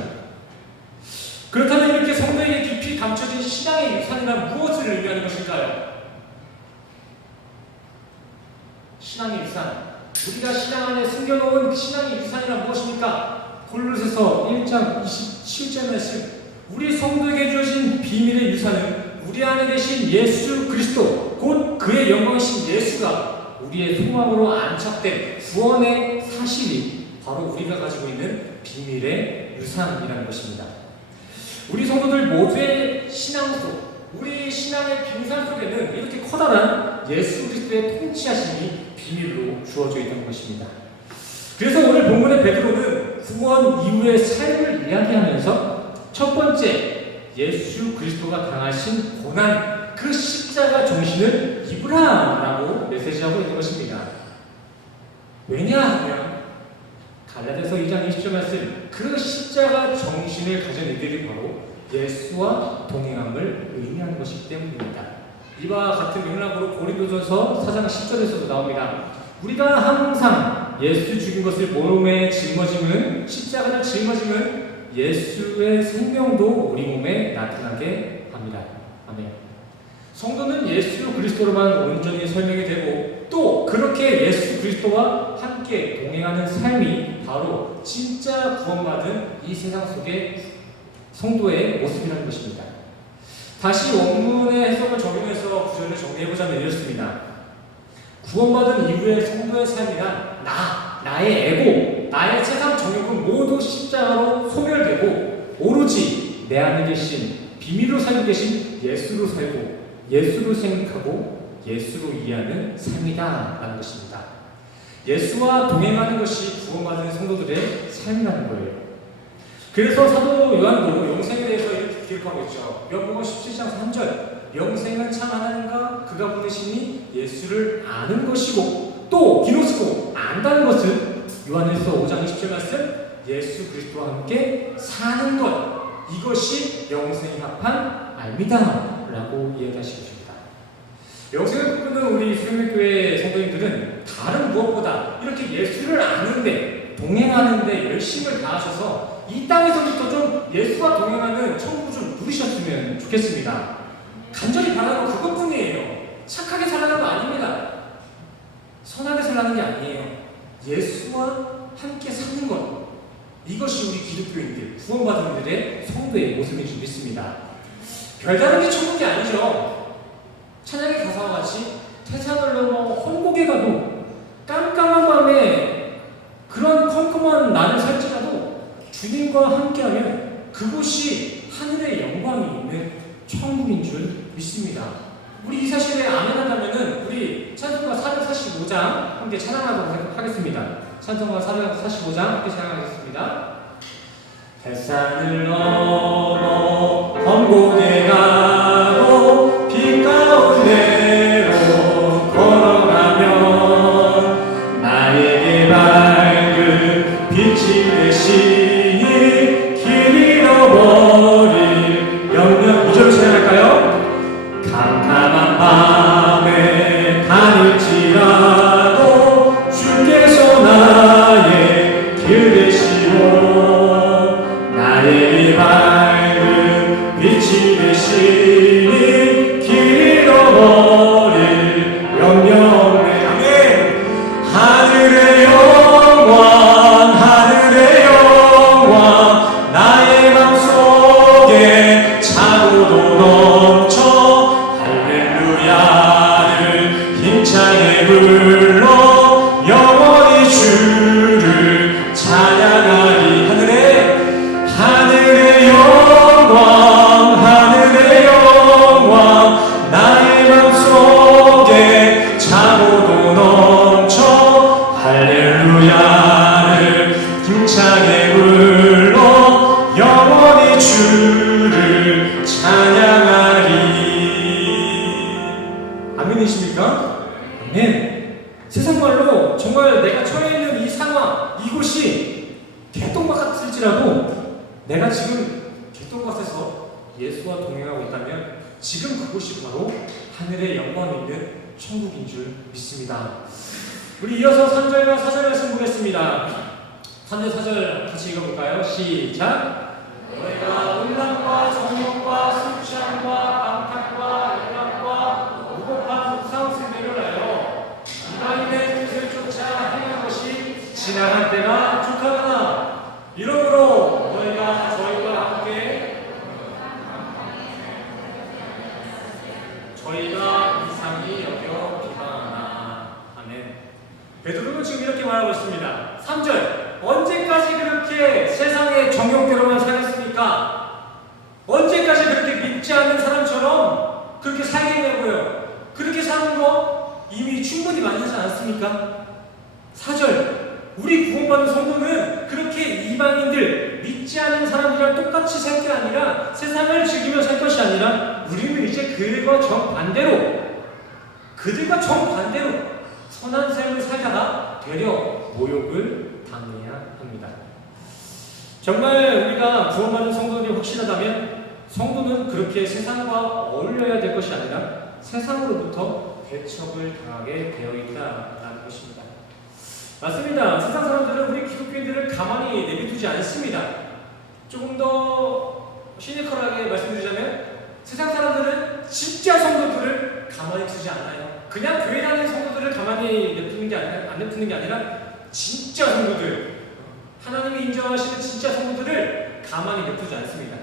그렇다면 이렇게 성도에게 깊이 감춰진 신앙의 유산이란 무엇을 의미하는 것일까요? 신앙의 유산, 우리가 신앙 안에 숨겨놓은 신앙의 유산이란 무엇입니까? 골로새서 1장 27절 말씀, 우리 성도에게 주어진 비밀의 유산은 우리 안에 계신 예수 그리스도, 곧 그의 영광이신 예수가 우리의 소망으로 안착된 구원의 사실이 바로 우리가 가지고 있는 비밀의 유산이라는 것입니다. 우리 성도들 모두의 신앙 속, 우리 신앙의 빙산 속에는 이렇게 커다란 예수 그리스도의 통치하심이 비밀로 주어져 있다는 것입니다. 그래서 오늘 본문의 베드로는 구원 이후의 삶을 이야기하면서 첫 번째, 예수 그리스도가 당하신 고난, 그 십자가 정신을 입으라 라고 메시지하고 있는 것입니다. 왜냐하면 갈라디아서 2장 20절 말씀, 그 십자가 정신을 가진 이들이 바로 예수와 동행함을 의미하는 것이기 때문입니다. 이와 같은 맥락으로 고린도전서 4장 10절에서도 나옵니다. 우리가 항상 예수 죽인 것을 몸에 짊어지면, 십자가를 짊어지면 예수의 생명도 우리 몸에 나타나게 합니다. 아멘. 성도는 예수 그리스도로만 온전히 설명이 되고, 또 그렇게 예수 그리스도와 함께 동행하는 삶이 바로 진짜 구원받은 이 세상 속의 성도의 모습이라는 것입니다. 다시 원문의 해석을 적용해서 구절을 정리해보자면 이렇습니다. 구원받은 이후의 성도의 삶이란 나의 에고, 나의 세상 정욕은 모두 십자가로 소멸되고 오로지 내 안에 계신, 비밀로 살고 계신 예수로 살고 예수로 생각하고 예수로 이해하는 삶이다 라는 것입니다. 예수와 동행하는 것이 구원받은 성도들의 삶이라는 거예요. 그래서 사도 요한도 영생에 대해서 이렇게 기록하고 있죠. 요한복음 17장 3절, 영생은 참 하나님과 그가 보내시니 예수를 아는 것이고, 또 기노스코, 안다는 것은 요한일서 5장 20절 말씀, 예수 그리스도와 함께 사는 것, 이것이 영생에 합한 알미다 라고 이야기하시고 있습니다. 영생을 꿈꾸는 우리 수영교회 성도님들은 다른 무엇보다 이렇게 예수를 아는데, 동행하는데 열심을 다하셔서 이 땅에서부터 좀 예수와 동행하는 천국을 좀 누리셨으면 좋겠습니다. 간절히 바라는 건 그것뿐이에요. 착하게 살라는 거 아닙니다. 선하게 살라는 게 아니에요. 예수와 함께 사는 것, 이것이 우리 기독교인들, 구원받은 이들의 성도의 모습인 줄 믿습니다. 별다른 게 천국이 아니죠. 찬양의 가사와 같이 태산을 넘어 혼곡에 가도, 깜깜한 밤에 그런 컴컴한 날을 살지라도 주님과 함께하면 그곳이 하늘의 영광이 있는 천국인 줄 믿습니다. 우리 이 사실에 아멘한다면은 우리 찬송가 445장 함께 찬양하도록 하겠습니다. 찬송가 445장 함께 찬양하겠습니다. 태산을 넘어 험곡에 가도 빛 가운데로 걸어가면 나에게 밝은 빛이 되시니 길 잃어버릴 영영. 2절 찬양할까요? 캄캄한 밤에 다닐지라도 주께서 나의 길 되시고 나의 밝은 빛이 되시니 길 잃어버릴 영영의 아멘. 하늘의 영광, 하늘의 영광, 나의 맘속에 차고도 넘쳐 할렐루야를 힘차게 불러 영원히 주를 찬양하리. 하늘의 영광, 하늘의 영광, 나의 맘속에 차고도 넘쳐 할렐루야를 힘차게 불러 영원히 주를 찬양하리. 아멘이십니까? 아멘. 세상말로 정말 내가 처해 있는 이 상황, 이곳이 개똥밭 같을지라도 내가 지금 개똥밭에서 예수와 동행하고 있다면 지금 그곳이 바로 하늘의 영광이 있는 천국인 줄 믿습니다. 우리 이어서 3절과 4절 말씀 보겠습니다. 3절 4절 같이 읽어볼까요? 시작. 너희가 음란과 정욕과 술 취함과 방탕과 열람과 무고한 우상숭배를 하여 이방인의 뜻을 쫓아 행한 것이 지나간 때가 족하구나. 이러므로 너희가 저희와 함께 저희가 이상히 여겨 비방하나. 아멘. 베드로는 지금 이렇게 말하고 있습니다. 3절, 언제까지 그렇게 세상의 정욕대로만 살겠습니까? 언제까지 그렇게 믿지 않는 사람처럼 그렇게 살겠냐고요? 그렇게 사는 거 이미 충분히 많이 하지 않습니까? 4절, 우리 구원받은 성도는 그렇게 이방인들, 믿지 않는 사람들이랑 똑같이 살 게 아니라 세상을 즐기며 살 것이 아니라 우리는 이제 그들과 정반대로 선한 삶을 살다가 되려 모욕을 당해야 합니다. 정말 우리가 구원받은 성도들이 확실하다면 성도는 그렇게 세상과 어울려야 될 것이 아니라 세상으로부터 배척을 당하게 되어 있다라는 것입니다. 맞습니다. 세상 사람들은 우리 기독교인들을 가만히 내비두지 않습니다. 조금 더 시니컬하게 말씀드리자면 세상 사람들은 진짜 성도들을 가만히 두지 않아요. 그냥 교회 다니는 성도들을 가만히 안 냅두는 게 아니라 진짜 성도들, 하나님이 인정하시는 진짜 성도들을 가만히 냅두지 않습니다.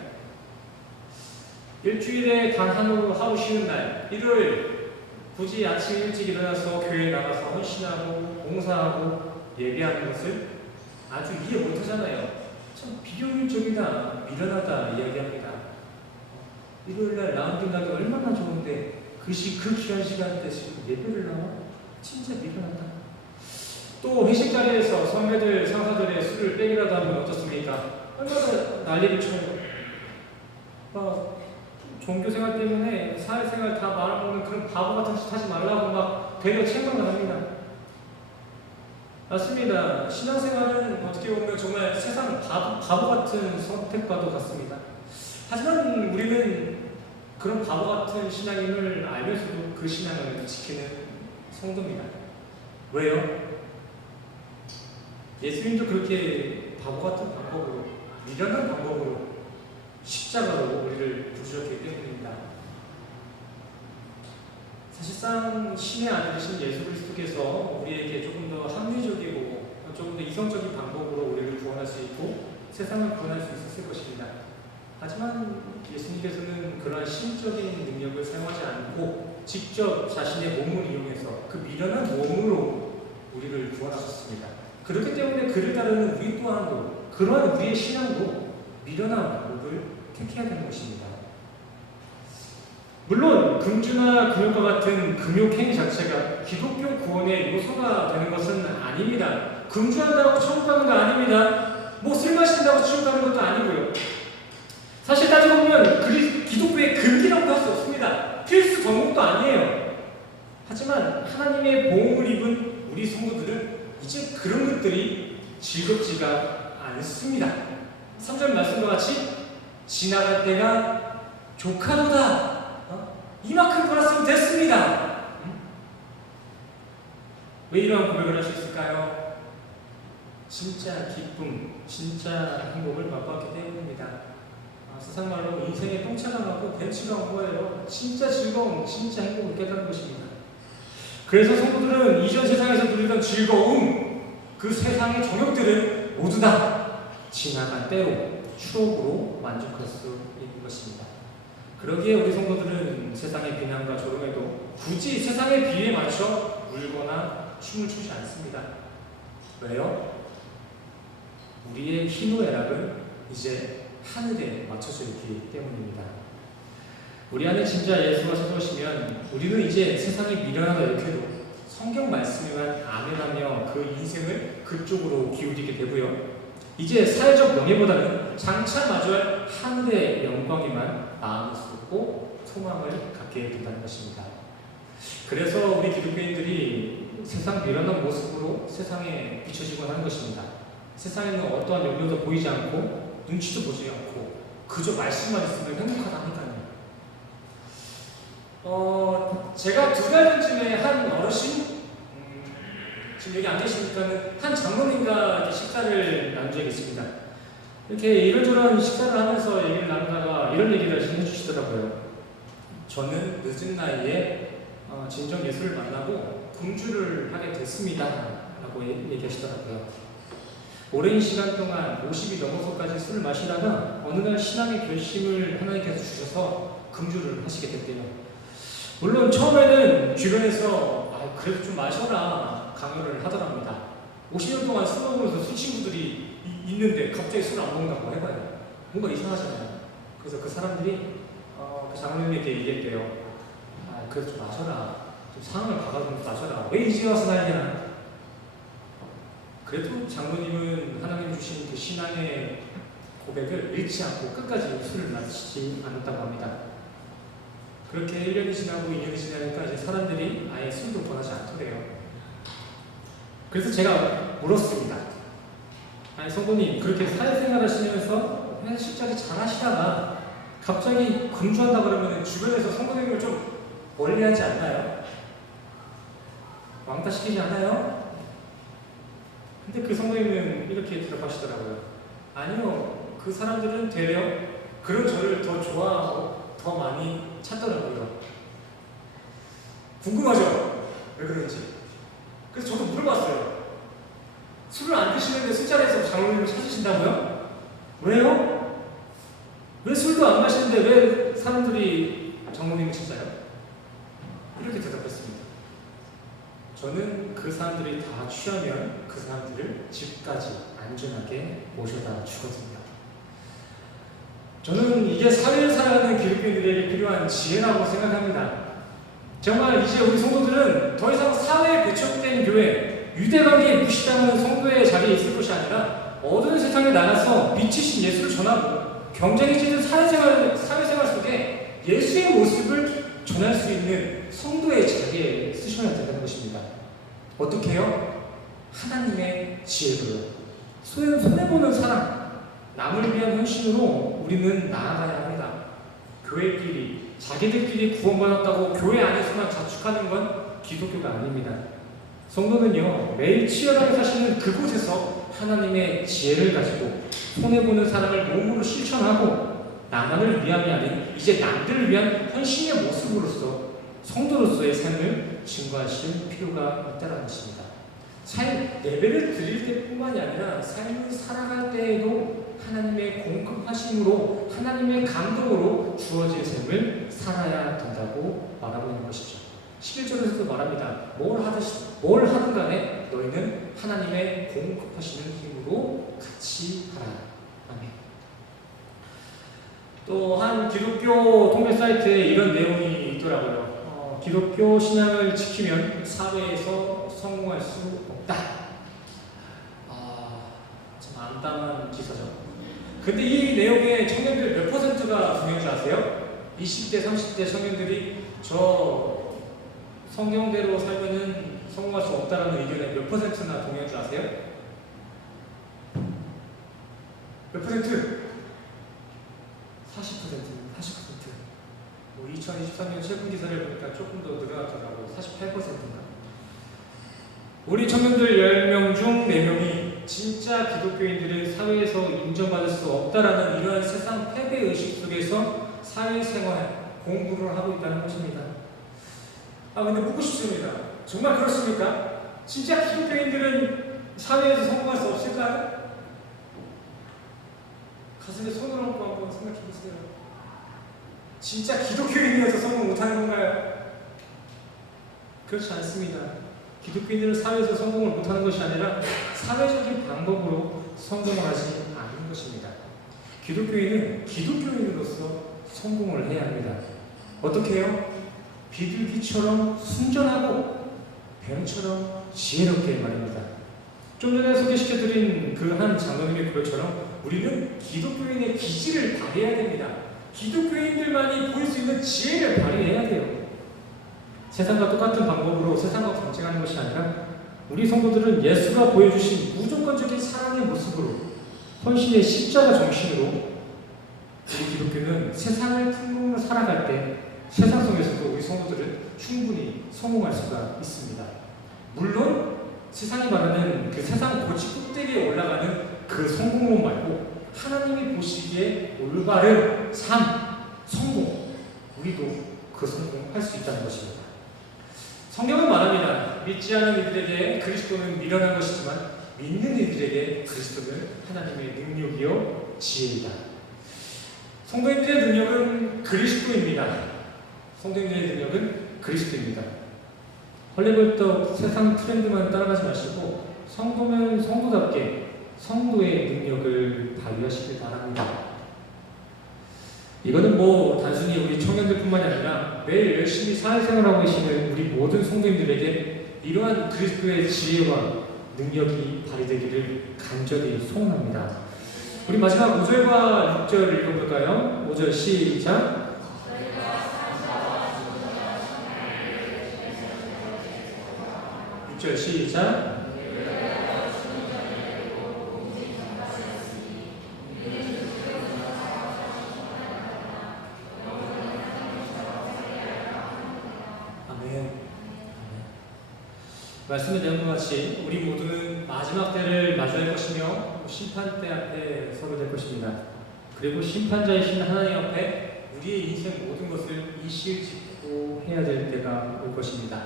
일주일에 단 하루 쉬는 날, 일요일 굳이 아침 일찍 일어나서 교회에 나가서 헌신하고 봉사하고 예배하는 것을 아주 이해 못하잖아요. 참 비효율적이다, 미련하다 이야기합니다. 일요일날 라운딩 가기 얼마나 좋은데 그 귀한 시간대 지금 예배를 나와? 진짜 미련하다. 또 회식 자리에서 선배들, 상사들의 술을 빼기라도 하면 어떻습니까? 얼마나 난리를 쳐요. 종교생활 때문에 사회생활 다 말아먹는 그런 바보 같은 짓 하지 말라고 막 되려 책망을 합니다. 맞습니다. 신앙생활은 어떻게 보면 정말 세상 바보 같은 선택과도 같습니다. 하지만 우리는 그런 바보 같은 신앙임을 알면서도 그 신앙을 지키는 성도입니다. 왜요? 예수님도 그렇게 바보 같은 방법으로, 미련한 방법으로 십자가로 우리를 부르셨기 때문입니다. 사실상 신의 아들이신 예수 그리스도께서 우리에게 조금 더 합리적이고 조금 더 이성적인 방법으로 우리를 구원할 수 있고 세상을 구원할 수 있었을 것입니다. 하지만 예수님께서는 그러한 신적인 능력을 사용하지 않고 직접 자신의 몸을 이용해서 그 미련한 몸으로 우리를 구원하셨습니다. 그렇기 때문에 그를 따르는 우리 또한도 그러한 우리의 신앙도 미련한 몸을 택해야 되는 것입니다. 물론 금주나 금욕과 같은 금욕행위 자체가 기독교 구원의 요소가 되는 것은 아닙니다. 금주한다고 천국 가는 거 아닙니다. 술 마신다고 천국 가는 것도 아니고요. 사실 따지고 보면 기독교의 금기라고 할 수 없습니다. 필수 덕목도 아니에요. 하지만 하나님의 보응을 입은 우리 성도들은 이제 그런 것들이 즐겁지가 않습니다. 3절 말씀과 같이 지나갈 때가 조카도다. 이만큼 돌았으면 됐습니다. 왜 이러한 고백을 할 수 있을까요? 진짜 기쁨, 진짜 행복을 맛봤기 때문입니다. 세상 말로 인생의 똥차가 가고 벤치가 온 거예요. 진짜 즐거움, 진짜 행복을 깨닫는 것입니다. 그래서 성도들은 이전 세상에서 누리던 즐거움, 그 세상의 정욕들은 모두 다 지나간 때로 추억으로 만족할 수 있는 것입니다. 그러기에 우리 성도들은 세상의 비난과 조롱에도 굳이 세상의 비에 맞춰 울거나 춤을 추지 않습니다. 왜요? 우리의 희노애락은 이제 하늘에 맞춰져 있기 때문입니다. 우리 안에 진짜 예수가 찾아오시면 우리는 이제 세상이 미련하다 이렇게도 성경 말씀에만 아멘하며 그 인생을 그쪽으로 기울이게 되고요. 이제 사회적 명예보다는 장차 마주할 하늘의 영광에만 마음을 쏟고 소망을 갖게 된다는 것입니다. 그래서 우리 기독교인들이 세상 미련한 모습으로 세상에 비춰지곤 하는 것입니다. 세상에는 어떠한 연료도 보이지 않고 눈치도 보지 않고 그저 말씀만 있으면 행복하다 하니까요. 제가 2달 전쯤에 한 어르신, 지금 여기 안 계시니까는 한 장로님과 식사를 나눈 적이 있습니다. 이렇게 이런저런 식사를 하면서 얘기를 나누다가 이런 얘기를 해주시더라고요. 저는 늦은 나이에 진정 예수를 만나고 금주를 하게 됐습니다. 라고 얘기하시더라고요. 오랜 시간 동안 50이 넘어서까지 술을 마시다가 어느 날 신앙의 결심을 하나님께서 주셔서 금주를 하시게 됐대요. 물론 처음에는 주변에서 그래도 좀 마셔라 강요를 하더랍니다. 50년 동안 술 먹으면서 술 친구들이 있는데 갑자기 술 안 먹는다고 해봐요. 뭔가 이상하잖아요. 그래서 그 사람들이 그 장로님에게 얘기했대요. 아, 그래도 좀 마셔라. 좀 상황을 봐가지고 마셔라. 왜 이제 와서 난리야? 그래도 장로님은 하나님 주신 그 신앙의 고백을 잃지 않고 끝까지 술을 마시지 않았다고 합니다. 그렇게 1년이 지나고 2년이 지나니까 이제 사람들이 아예 술도 권하지 않더래요. 그래서 제가 물었습니다. 아니 성도님, 그렇게 사회생활 하시면서 회식자리 잘 하시다가 갑자기 금주한다 그러면 주변에서 성도님을 좀 멀리하지 않나요? 왕따시키지 않아요? 근데 그 성도님은 이렇게 대답하시더라고요. 아니요, 그 사람들은 되려 그런 저를 더 좋아하고 더 많이 찾더라고요. 궁금하죠? 왜 그런지. 그래서 저도 물어봤어요. 술을 안 드시는데 술자리에서 장로님을 찾으신다고요? 왜요? 왜 술도 안 마시는데 왜 사람들이 장로님을 찾아요? 이렇게 대답했습니다. 저는 그 사람들이 다 취하면 그 사람들을 집까지 안전하게 모셔다 주거든요. 저는 이게 사회를 살아가는 기독교인들에게 필요한 지혜라고 생각합니다. 정말 이제 우리 성도들은 더 이상 사회에 배척된 교회, 유대관계에 무시당하는 성도의 자리에 있을 것이 아니라 어두운 세상에 나가서 빛이신 예수를 전하고 경쟁이 짙은 사회생활 속에 예수의 모습을 전할 수 있는 성도의 자리에 쓰셔야 된다는 것입니다. 어떻게 해요? 하나님의 지혜로요. 손해보는 사랑, 남을 위한 헌신으로 우리는 나아가야 합니다. 교회끼리, 자기들끼리 구원받았다고 교회 안에서만 자축하는 건 기독교가 아닙니다. 성도는요, 매일 치열하게 사시는 그곳에서 하나님의 지혜를 가지고 손해보는 사랑을 몸으로 실천하고 나만을 위함이 아닌 이제 남들을 위한 헌신의 모습으로서 성도로서의 삶을 증거하실 필요가 있다는 것입니다. 예배를 드릴 때뿐만이 아니라 삶을 살아갈 때에도 하나님의 공급하심으로 하나님의 감동으로 주어진 삶을 살아야 된다고 말하고 있는 것이죠. 11절에서도 말합니다. 뭘 하든 간에 너희는 하나님의 공급하시는 힘으로 같이 하라. 아멘. 또 한 기독교 통계 사이트에 이런 내용이 있더라고요. 기독교 신앙을 지키면 사회에서 성공할 수 없다. 참 암담한 기사죠. 근데 이 내용의 청년들 몇 퍼센트가 동의한 줄 아세요? 20대, 30대 청년들이 저 성경대로 살면은 성공할 수 없다라는 의견에 몇 퍼센트나 동의한 줄 아세요? 몇 퍼센트? 40%. 2023년 최근 기사를 보니까 조금 더 늘어났더라고요. 48%인가. 우리 청년들 10명 중 4명이 진짜 기독교인들은 사회에서 인정받을 수 없다라는 이러한 세상 패배의식 속에서 사회생활, 공부를 하고 있다는 것입니다. 근데 묻고 싶습니다. 정말 그렇습니까? 진짜 기독교인들은 사회에서 성공할 수 없을까요? 가슴에 손을 얹고 한번 생각해 보세요. 진짜 기독교인이어서 성공 못하는 건가요? 그렇지 않습니다. 기독교인들은 사회에서 성공을 못하는 것이 아니라 사회적인 방법으로 성공을 하지 않는 것입니다. 기독교인은 기독교인으로서 성공을 해야 합니다. 어떻게 해요? 비둘기처럼 순전하고 뱀처럼 지혜롭게 말입니다. 좀 전에 소개시켜드린 그 한 장로님의 고백처럼 우리는 기독교인의 기질을 발휘해야 됩니다. 기독교인들만이 보일 수 있는 지혜를 발휘해야 돼요. 세상과 똑같은 방법으로 세상과 경쟁하는 것이 아니라 우리 성도들은 예수가 보여주신 무조건적인 사랑의 모습으로 헌신의 십자가 정신으로 우리 기독교는 세상을 풍경으로 살아갈 때 세상 속에서도 우리 성도들은 충분히 성공할 수가 있습니다. 물론 세상이 말하는 그 세상 고지 꼭대기에 올라가는 그 성공론 말고 하나님이 보시기에 올바른 삶, 성공, 우리도 그 성공할 수 있다는 것입니다. 성경은 말합니다. 믿지 않은 이들에게 그리스도는 미련한 것이지만 믿는 이들에게 그리스도는 하나님의 능력이요 지혜이다. 성도인들의 능력은 그리스도입니다. 성도인들의 능력은 그리스도입니다. 헐레벌떡 세상 트렌드만 따라가지 마시고 성도면 성도답게 성도의 능력을 발휘하시길 바랍니다. 이거는 뭐 단순히 우리 청년들뿐만이 아니라 매일 열심히 사회생활하고 계시는 우리 모든 성도님들에게 이러한 그리스도의 지혜와 능력이 발휘되기를 간절히 소원합니다. 우리 마지막 5절과 6절 읽어볼까요? 5절 시작. 6절 시작. 말씀에 대한 것 같이 우리 모두는 마지막 때를 마주할 것이며 심판대 앞에 서게 될 것입니다. 그리고 심판자이신 하나님 앞에 우리의 인생 모든 것을 이실직고 해야 될 때가 올 것입니다.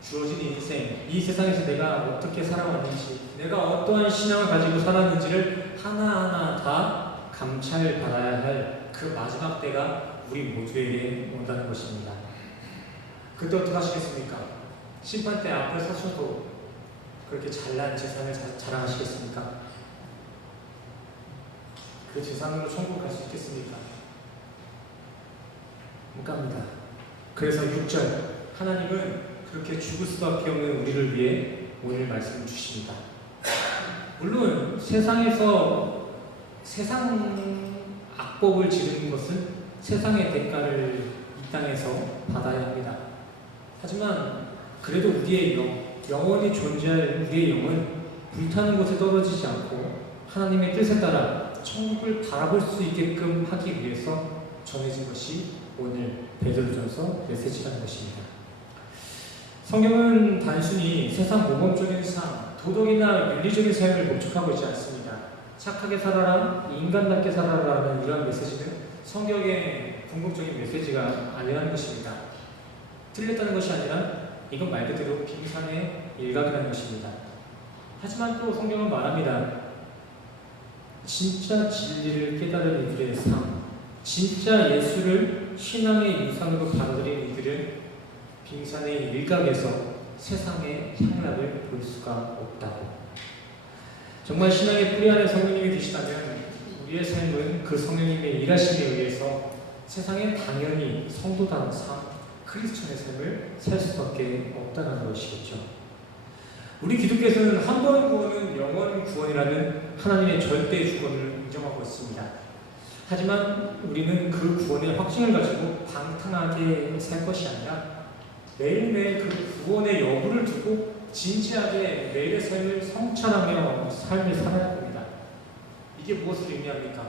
주어진 인생, 이 세상에서 내가 어떻게 살아왔는지, 내가 어떠한 신앙을 가지고 살았는지를 하나하나 다 감찰받아야 할 그 마지막 때가 우리 모두에게 온다는 것입니다. 그때 어떻게 하시겠습니까? 심판대 앞에 서셔도 그렇게 잘난 재산을 자랑하시겠습니까? 그 재산으로 천국 갈 수 있겠습니까? 못 갑니다. 그래서 6절, 하나님은 그렇게 죽을 수밖에 없는 우리를 위해 오늘 말씀을 주십니다. 물론 세상에서 세상 악법을 지르는 것은 세상의 대가를 이 땅에서 받아야 합니다. 하지만 그래도 우리의 영원히 존재할 우리의 영은 불타는 곳에 떨어지지 않고 하나님의 뜻에 따라 천국을 바라볼 수 있게끔 하기 위해서 전해진 것이 오늘 베드로전서 메시지라는 것입니다. 성경은 단순히 세상 모범적인 삶, 도덕이나 윤리적인 삶을 목적하고 있지 않습니다. 착하게 살아라, 인간답게 살아라라는 이러한 메시지는 성경의 궁극적인 메시지가 아니라는 것입니다. 틀렸다는 것이 아니라 이건 말 그대로 빙산의 일각이라는 것입니다. 하지만 또 성경은 말합니다. 진짜 진리를 깨달은 이들의 삶, 진짜 예수를 신앙의 유산으로 받아들인 이들은 빙산의 일각에서 세상의 향락을 볼 수가 없다고. 정말 신앙의 뿌리 안에 성령님이 계시다면 우리의 삶은 그 성령님의 일하심에 의해서 세상에 당연히 성도다운 삶, 크리스천의 삶을 살 수밖에 없다는 것이겠죠. 우리 기독교에서는 한 번 구원은 영원 구원이라는 하나님의 절대 주권을 인정하고 있습니다. 하지만 우리는 그 구원의 확증을 가지고 방탕하게 살 것이 아니라 매일매일 그 구원의 여부를 두고 진지하게 매일의 삶을 성찰하며 삶을 살아야 합니다. 이게 무엇을 의미합니까?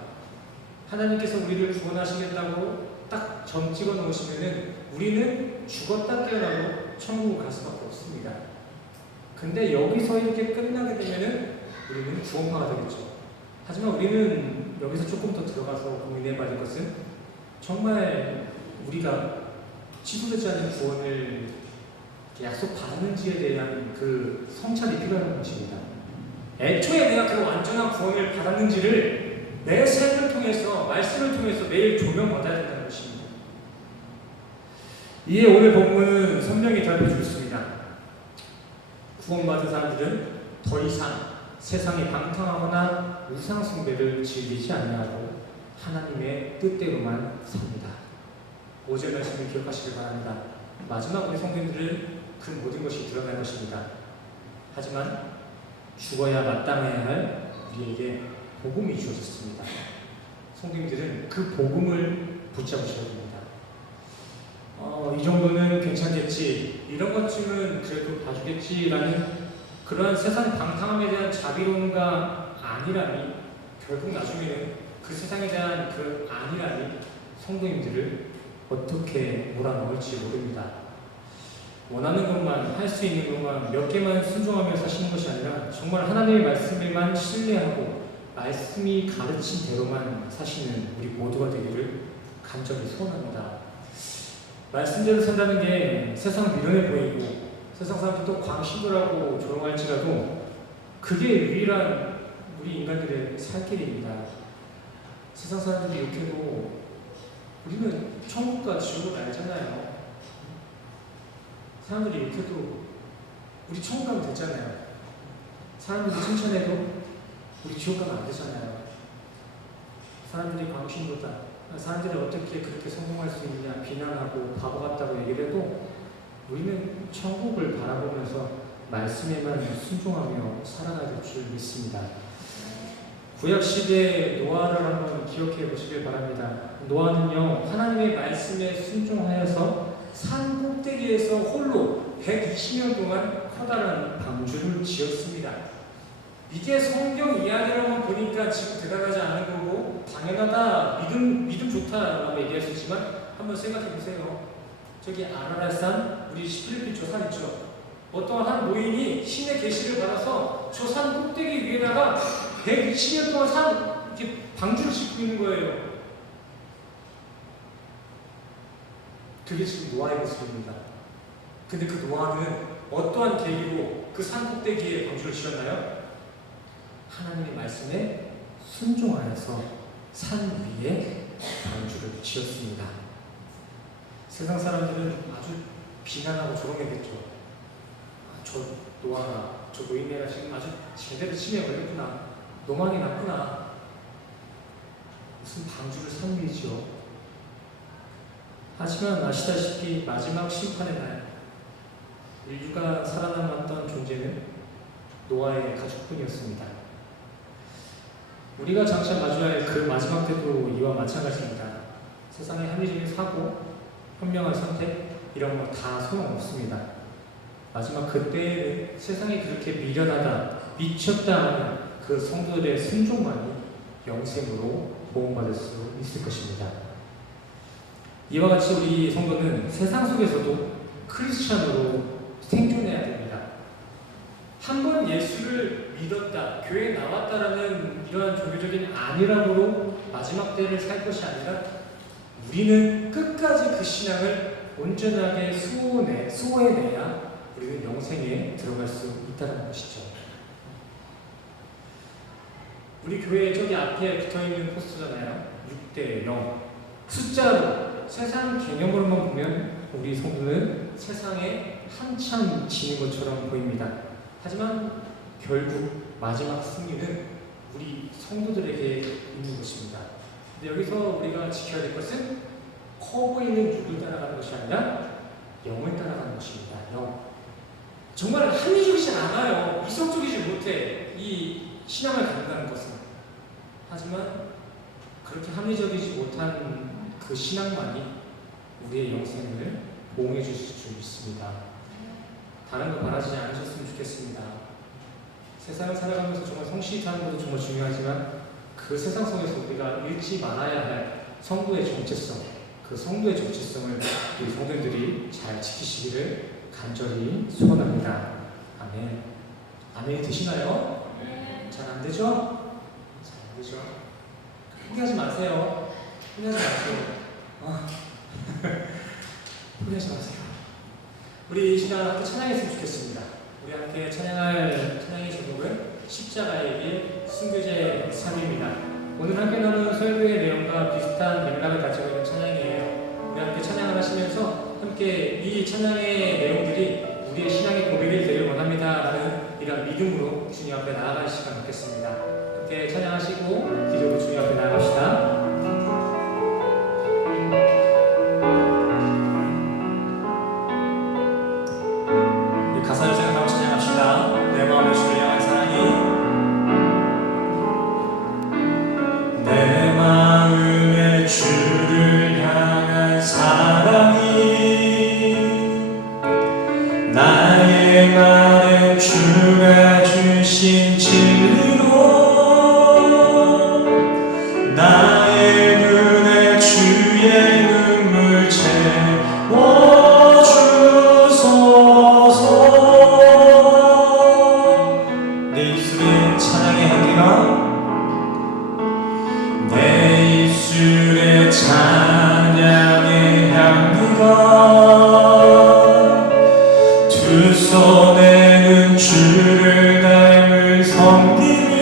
하나님께서 우리를 구원하시겠다고 딱 점 찍어 놓으시면은 우리는 죽었다 깨어나도 천국을 갈 수밖에 없습니다. 근데 여기서 이렇게 끝나게 되면은 우리는 구원파가 되겠죠. 하지만 우리는 여기서 조금 더 들어가서 고민해봐야 될 것은 정말 우리가 취소되지 않은 구원을 약속받았는지에 대한 그 성찰이 필요한 것입니다. 애초에 내가 그 완전한 구원을 받았는지를 내 삶을 통해서, 말씀을 통해서 매일 조명받아야 된다는 것입니다. 이에 오늘 본문은 선명히 답해 주셨습니다. 구원받은 사람들은 더 이상 세상에 방탕하거나 우상 숭배를 즐기지 아니하고 하나님의 뜻대로만 삽니다. 5절 말씀을 기억하시길 바랍니다. 마지막 우리 성도님들은 그 모든 것이 드러날 것입니다. 하지만 죽어야 마땅해야 할 우리에게 복음이 주어졌습니다. 성도님들은 그 복음을 붙잡으셔야 됩니다. 이 정도는 괜찮겠지, 이런 것쯤은 그래도 봐주겠지라는 그러한 세상 방탕함에 대한 자비로움과 안일함이 결국 나중에는 그 세상에 대한 그 안일함이 성도님들을 어떻게 몰아넣을지 모릅니다. 원하는 것만, 할 수 있는 것만 몇 개만 순종하며 사시는 것이 아니라 정말 하나님의 말씀에만 신뢰하고 말씀이 가르친 대로만 사시는 우리 모두가 되기를 간절히 소원합니다. 말씀대로 산다는 게 세상 미련해 보이고 세상 사람들도 광신도라고 조롱할지라도 그게 유일한 우리 인간들의 살 길입니다. 세상 사람들이 욕해도 우리는 천국과 지옥을 알잖아요. 사람들이 욕해도 우리 천국 가면 됐잖아요. 사람들이 칭찬해도 우리 지옥 가면 안 되잖아요. 사람들이 광신보다 사람들이 어떻게 그렇게 성공할 수 있느냐 비난하고 바보 같다고 얘기를 해도 우리는 천국을 바라보면서 말씀에만 순종하며 살아갈 줄 믿습니다. 구약시대의 노아를 한번 기억해 보시길 바랍니다. 노아는요, 하나님의 말씀에 순종하여서 산 꼭대기에서 홀로 120년 동안 커다란 방주를 지었습니다. 이게 성경 이야기를 한번 보니까 지금 대단하지 않은 거고 당연하다, 믿음 좋다라고 얘기할 수 있지만 한번 생각해 보세요. 저기 아라랏산, 우리 필리핀 저 산 있죠? 어떠한 한 노인이 신의 계시를 받아서 저 산 꼭대기 위에다가 120년 동안 이렇게 방주를 짓고 있는 거예요. 그게 지금 노아의 모습입니다. 근데 그 노아는 어떠한 계기로 그 산 꼭대기에 방주를 지었나요? 하나님의 말씀에 순종하여서 산 위에 방주를 지었습니다. 세상 사람들은 아주 비난하고 조롱했겠죠. 저 노아가, 저 노인네가 지금 아주 제대로 치매에 걸렸구나. 노망이 났구나. 무슨 방주를 산 위지요. 하지만 아시다시피 마지막 심판의 날 인류가 살아남았던 존재는 노아의 가족뿐이었습니다. 우리가 장차 마주할 그 마지막 때도 이와 마찬가지입니다. 세상의 합리적인 사고, 현명한 선택 이런 거 다 소용없습니다. 마지막 그때에는 세상이 그렇게 미련하다, 미쳤다 하는 그 성도들의 순종만이 영생으로 보험받을 수 있을 것입니다. 이와 같이 우리 성도는 세상 속에서도 크리스찬으로 생존해야 됩니다. 한 번 예수를 믿었다, 교회에 나왔다라는 이러한 종교적인 안일함으로 마지막 때를 살 것이 아니라 우리는 끝까지 그 신앙을 온전하게 수호해내야 우리는 영생에 들어갈 수 있다는 것이죠. 우리 교회 저기 앞에 붙어있는 포스터잖아요. 6대 0. 숫자로 세상 개념으로만 보면 우리 성도는 세상에 한참 지는 것처럼 보입니다. 하지만 결국 마지막 승리는 우리 성도들에게 있는 것입니다. 근데 여기서 우리가 지켜야 될 것은 커 보이는 육을 따라가는 것이 아니라 영을 따라가는 것입니다. 영. 정말 합리적이지 않아요. 이성적이지 못해. 이 신앙을 갖는다는 것은. 하지만 그렇게 합리적이지 못한 그 신앙만이 우리의 영생을 보응해 주실 줄 믿습니다. 다른 거 바라지 않으셨으면 좋겠습니다. 세상을 살아가면서 정말 성실히 사는 것도 정말 중요하지만 그 세상 속에서 우리가 잃지 말아야 할 성도의 정체성, 그 성도의 정체성을 우리 성도들이 잘 지키시기를 간절히 소원합니다. 아멘. 아멘이 되시나요? 네. 잘 안 되죠? 잘 안 되죠? 포기하지 마세요. 포기하지 마세요. 포기하지 마세요. 우리 이 시간 함께 찬양했으면 좋겠습니다. 우리 함께 찬양할 찬양의 제목은 십자가의 길 순교제 3입니다. 오늘 함께 나눈 설교의 내용과 비슷한 맥락을 가지고 있는 찬양이에요. 우리 함께 찬양을 하시면서 함께 이 찬양의 내용들이 우리의 신앙의 고백이 되길 원합니다 라는 이런 믿음으로 주님 앞에 나아갈 시간 갖겠습니다. 함께 찬양하시고 기도로 주님 앞에 나아갑시다. 가사를 생각하고 찬양합시다. 내 마음의 주를 향한 사랑이 내 마음의 주를 향한 사랑이 나의 많은 주가 주신 진리로 나의 눈에 주의 눈물 채워주소서. 내 입술에 찬양의 향기가 내 입술에 찬양의 향기가 두 손에는 주를 닮은 섬김이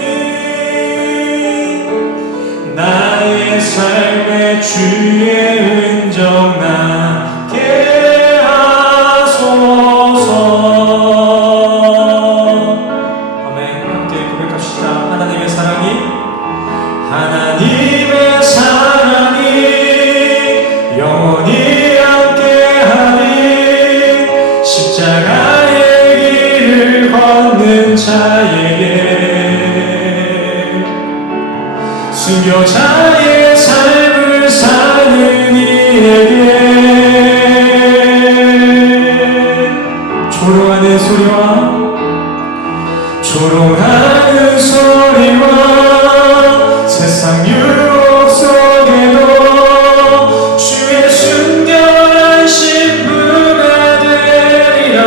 나의 삶의 주의 은정 나게 하소서. 아멘. 자에게 순교자의 삶을 사는 이에게 조롱하는 소리와 세상 유혹 속에도 주의 순결한 신부가 되리라.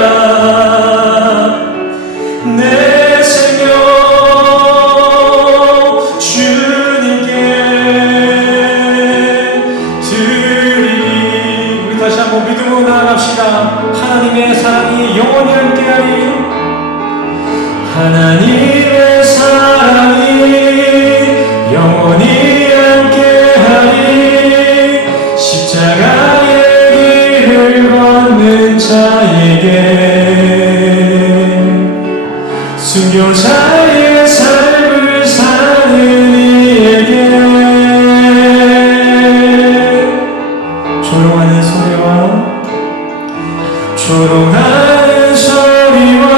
내 생명 주님께 드리리. 우리 다시 한번 믿음으로 나아갑시다. 하나님의 사랑이 영원히 함께하리. 하나님의 사랑이 영원히 함께하리. 십자가의 길을 걷는 자에게 순교자의 삶을 사는 이에게 조롱하는 소리와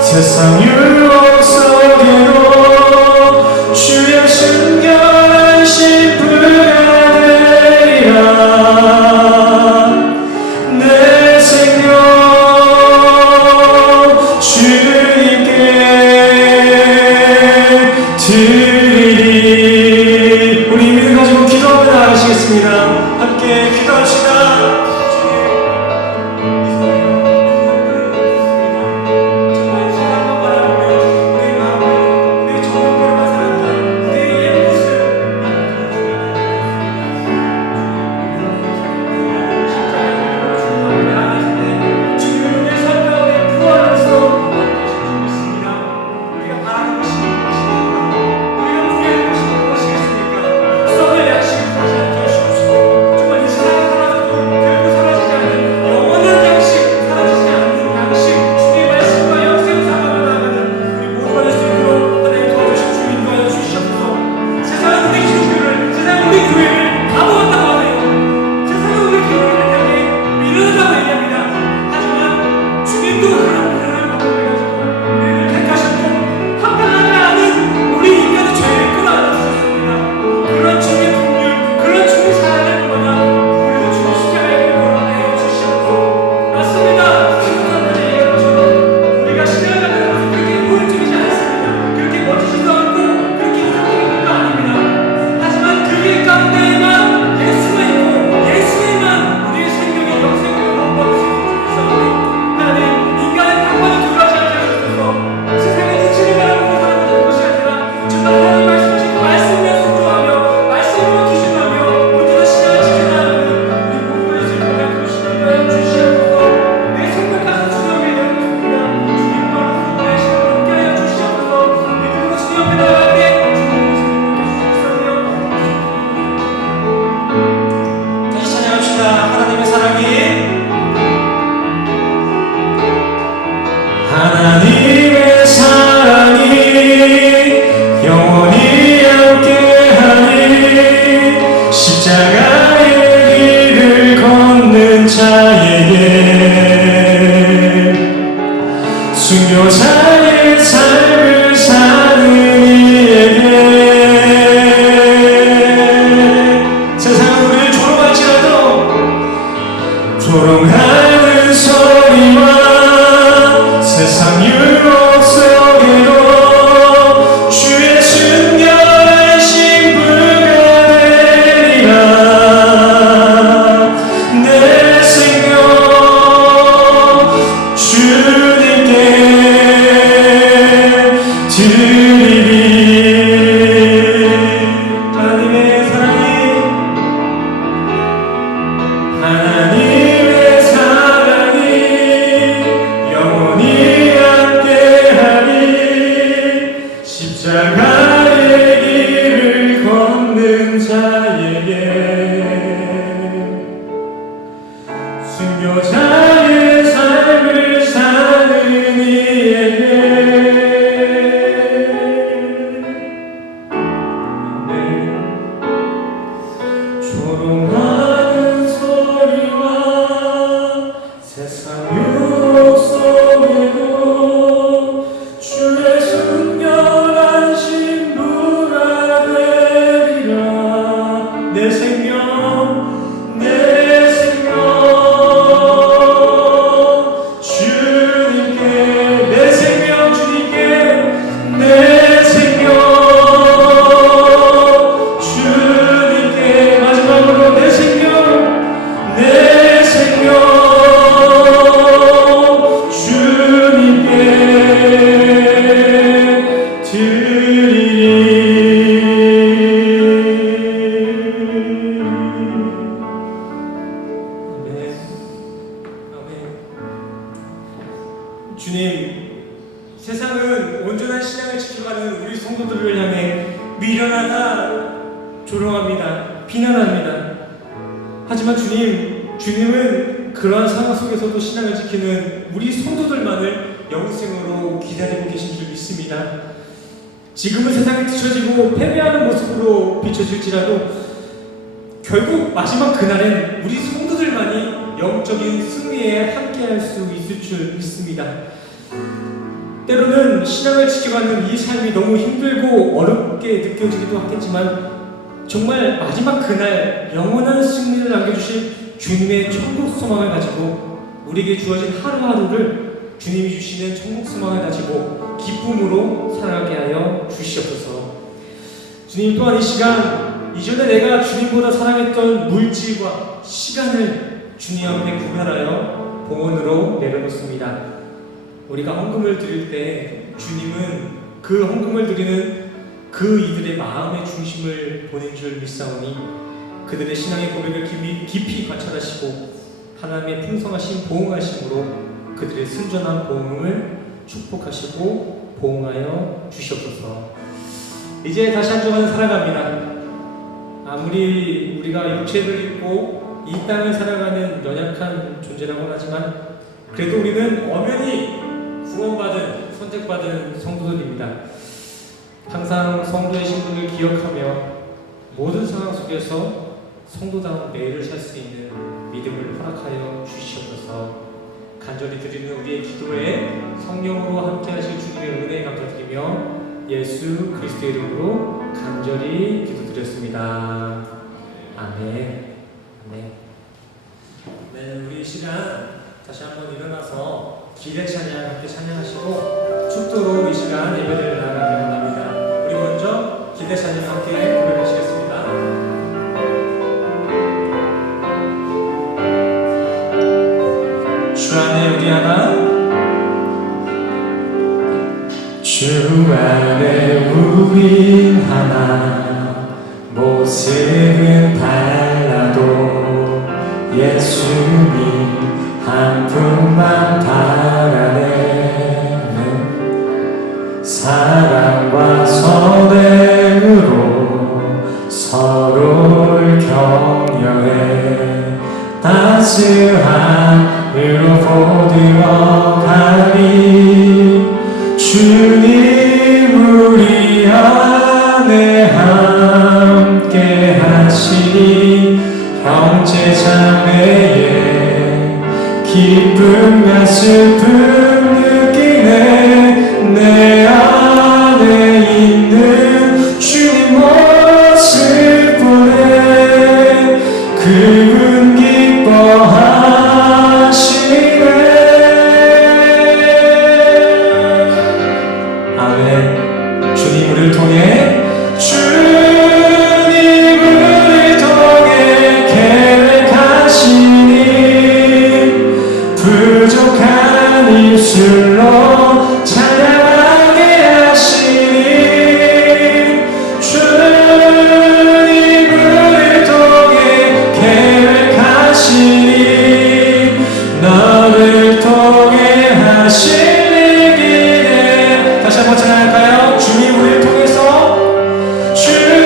세상 유혹 속에도 주의 순결한 신부가 되리라. 내 생명 주님께 드리리. 우리 믿음 가지고 기도하며 나가시겠습니다. 함께 기도합시다. 하나님의 사랑이 영원히 함께하리. 십자가의 길을 걷는 자에게 순교자의 삶을 사는 이에게 세상은 우리를 조롱할지라도 조롱하는 소리와 세상 유혹 속에도 주의 순결한 신부가 되리라. 내 생명 주님께 드리리. 하나님의 사랑이 영원히 함께하리. 십자가의 길을 걷는 자에게 순교자의 삶을 사는 이에게 조롱하는 소리와 세상 유혹 속에도 주님, 세상은 온전한 신앙을 지켜가는 우리 성도들을 향해 미련하다, 조롱합니다. 비난합니다. 하지만 주님은 그러한 상황 속에서도 신앙을 지키는 우리 성도들만을 영생으로 기다리고 계신 줄 믿습니다. 지금은 세상에 뒤처지고 패배하는 모습으로 비춰질지라도 결국 마지막 그날엔 우리 성도들만이 영적인 승리에 함께할 수 있을 줄 믿습니다. 때로는 신앙을 지켜가는 이 삶이 너무 힘들고 어렵게 느껴지기도 하겠지만 정말 마지막 그날 영원한 승리를 안겨주실 주님의 천국 소망을 가지고 우리에게 주어진 하루하루를 주님이 주시는 천국 소망을 가지고 기쁨으로 살아가게 하여 주시옵소서. 주님, 또한 이 시간 이전에 내가 주님보다 사랑했던 물질과 시간을 주님 앞에 구별하여 봉헌으로 내려놓습니다. 우리가 헌금을 드릴 때 주님은 그 헌금을 드리는 그 이들의 마음의 중심을 보낸 줄 믿사오니 그들의 신앙의 고백을 깊이 관찰하시고 하나님의 풍성하신 보응하심으로 그들의 순전한 보응을 축복하시고 보응하여 주시옵소서. 이제 다시 한 주간 살아갑니다. 아무리 우리가 육체를 입고 이 땅을 살아가는 연약한 존재라고 하지만 그래도 우리는 엄연히 구원받은, 선택받은 성도들입니다. 항상 성도의 신분을 기억하며 모든 상황 속에서 성도다운 매일을 살 수 있는 믿음을 허락하여 주시옵소서. 간절히 드리는 우리의 기도에 성령으로 함께 하실 주님의 은혜에 감사드리며 예수 그리스도의 이름으로 간절히 기도드렸습니다. 아멘. 아멘. 네, 우리 이 시간 다시 한번 일어나서 기대 찬양 함께 찬양하시고 축도로 이 시간 예배를 나가기 원합니다. 우리 먼저 기대 찬양 함께 고백하시겠습니다. 주 안에 우리 하나, 주 안에 우리 하나, 모습은 달라도 예수님 한 분만 바라내는 사랑과 선행으로 서로를 격려해 따스한 으로 보드어 가리. 주님 우리 안에 함께 하시니 형제 자매의 기쁨과 슬픔 느끼네. 내 안에 있는 주님 모습 보네. 그분 기뻐하시네. 아멘. 주님 우리를 통해 부족한 입술로 찬양하게 하시니 주님을 통해 계획하시니 너를 통해 하실 일이네. 다시 한번 찬양할까요? 주님 우리를 통해서 주님을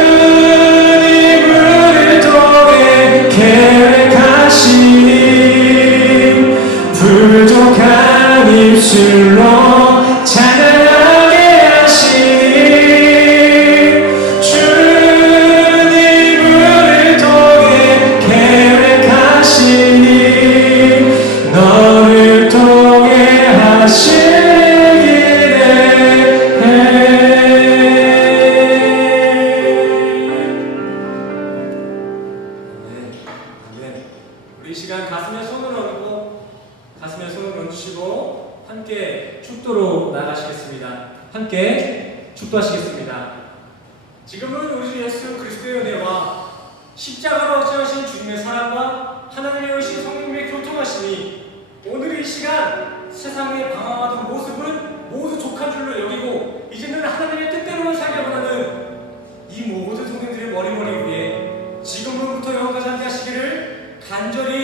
통해 계획하시니 부족한 입술로 찬양하게 하시니 주님을 통해 계획하시니 너를 통해 하실 일이네. 우리 이 시간 가슴에 손을 얹고 가슴에 손을 얹으시고 함께 축도로 나가시겠습니다. 함께 축도하시겠습니다. 지금은 우리 주 예수 그리스도의 은혜와 십자가로 어찌하신 주님의 사랑과 하나님의 오신 성령님의 교통하심이 오늘 이 시간 세상에 방황하던 모습은 모두 족한 줄로 여기고 이제는 하나님의 뜻대로만 살게 원하는 이 모든 성도들의 머리 위에 지금으로부터 영원까지 함께 하시기를 간절히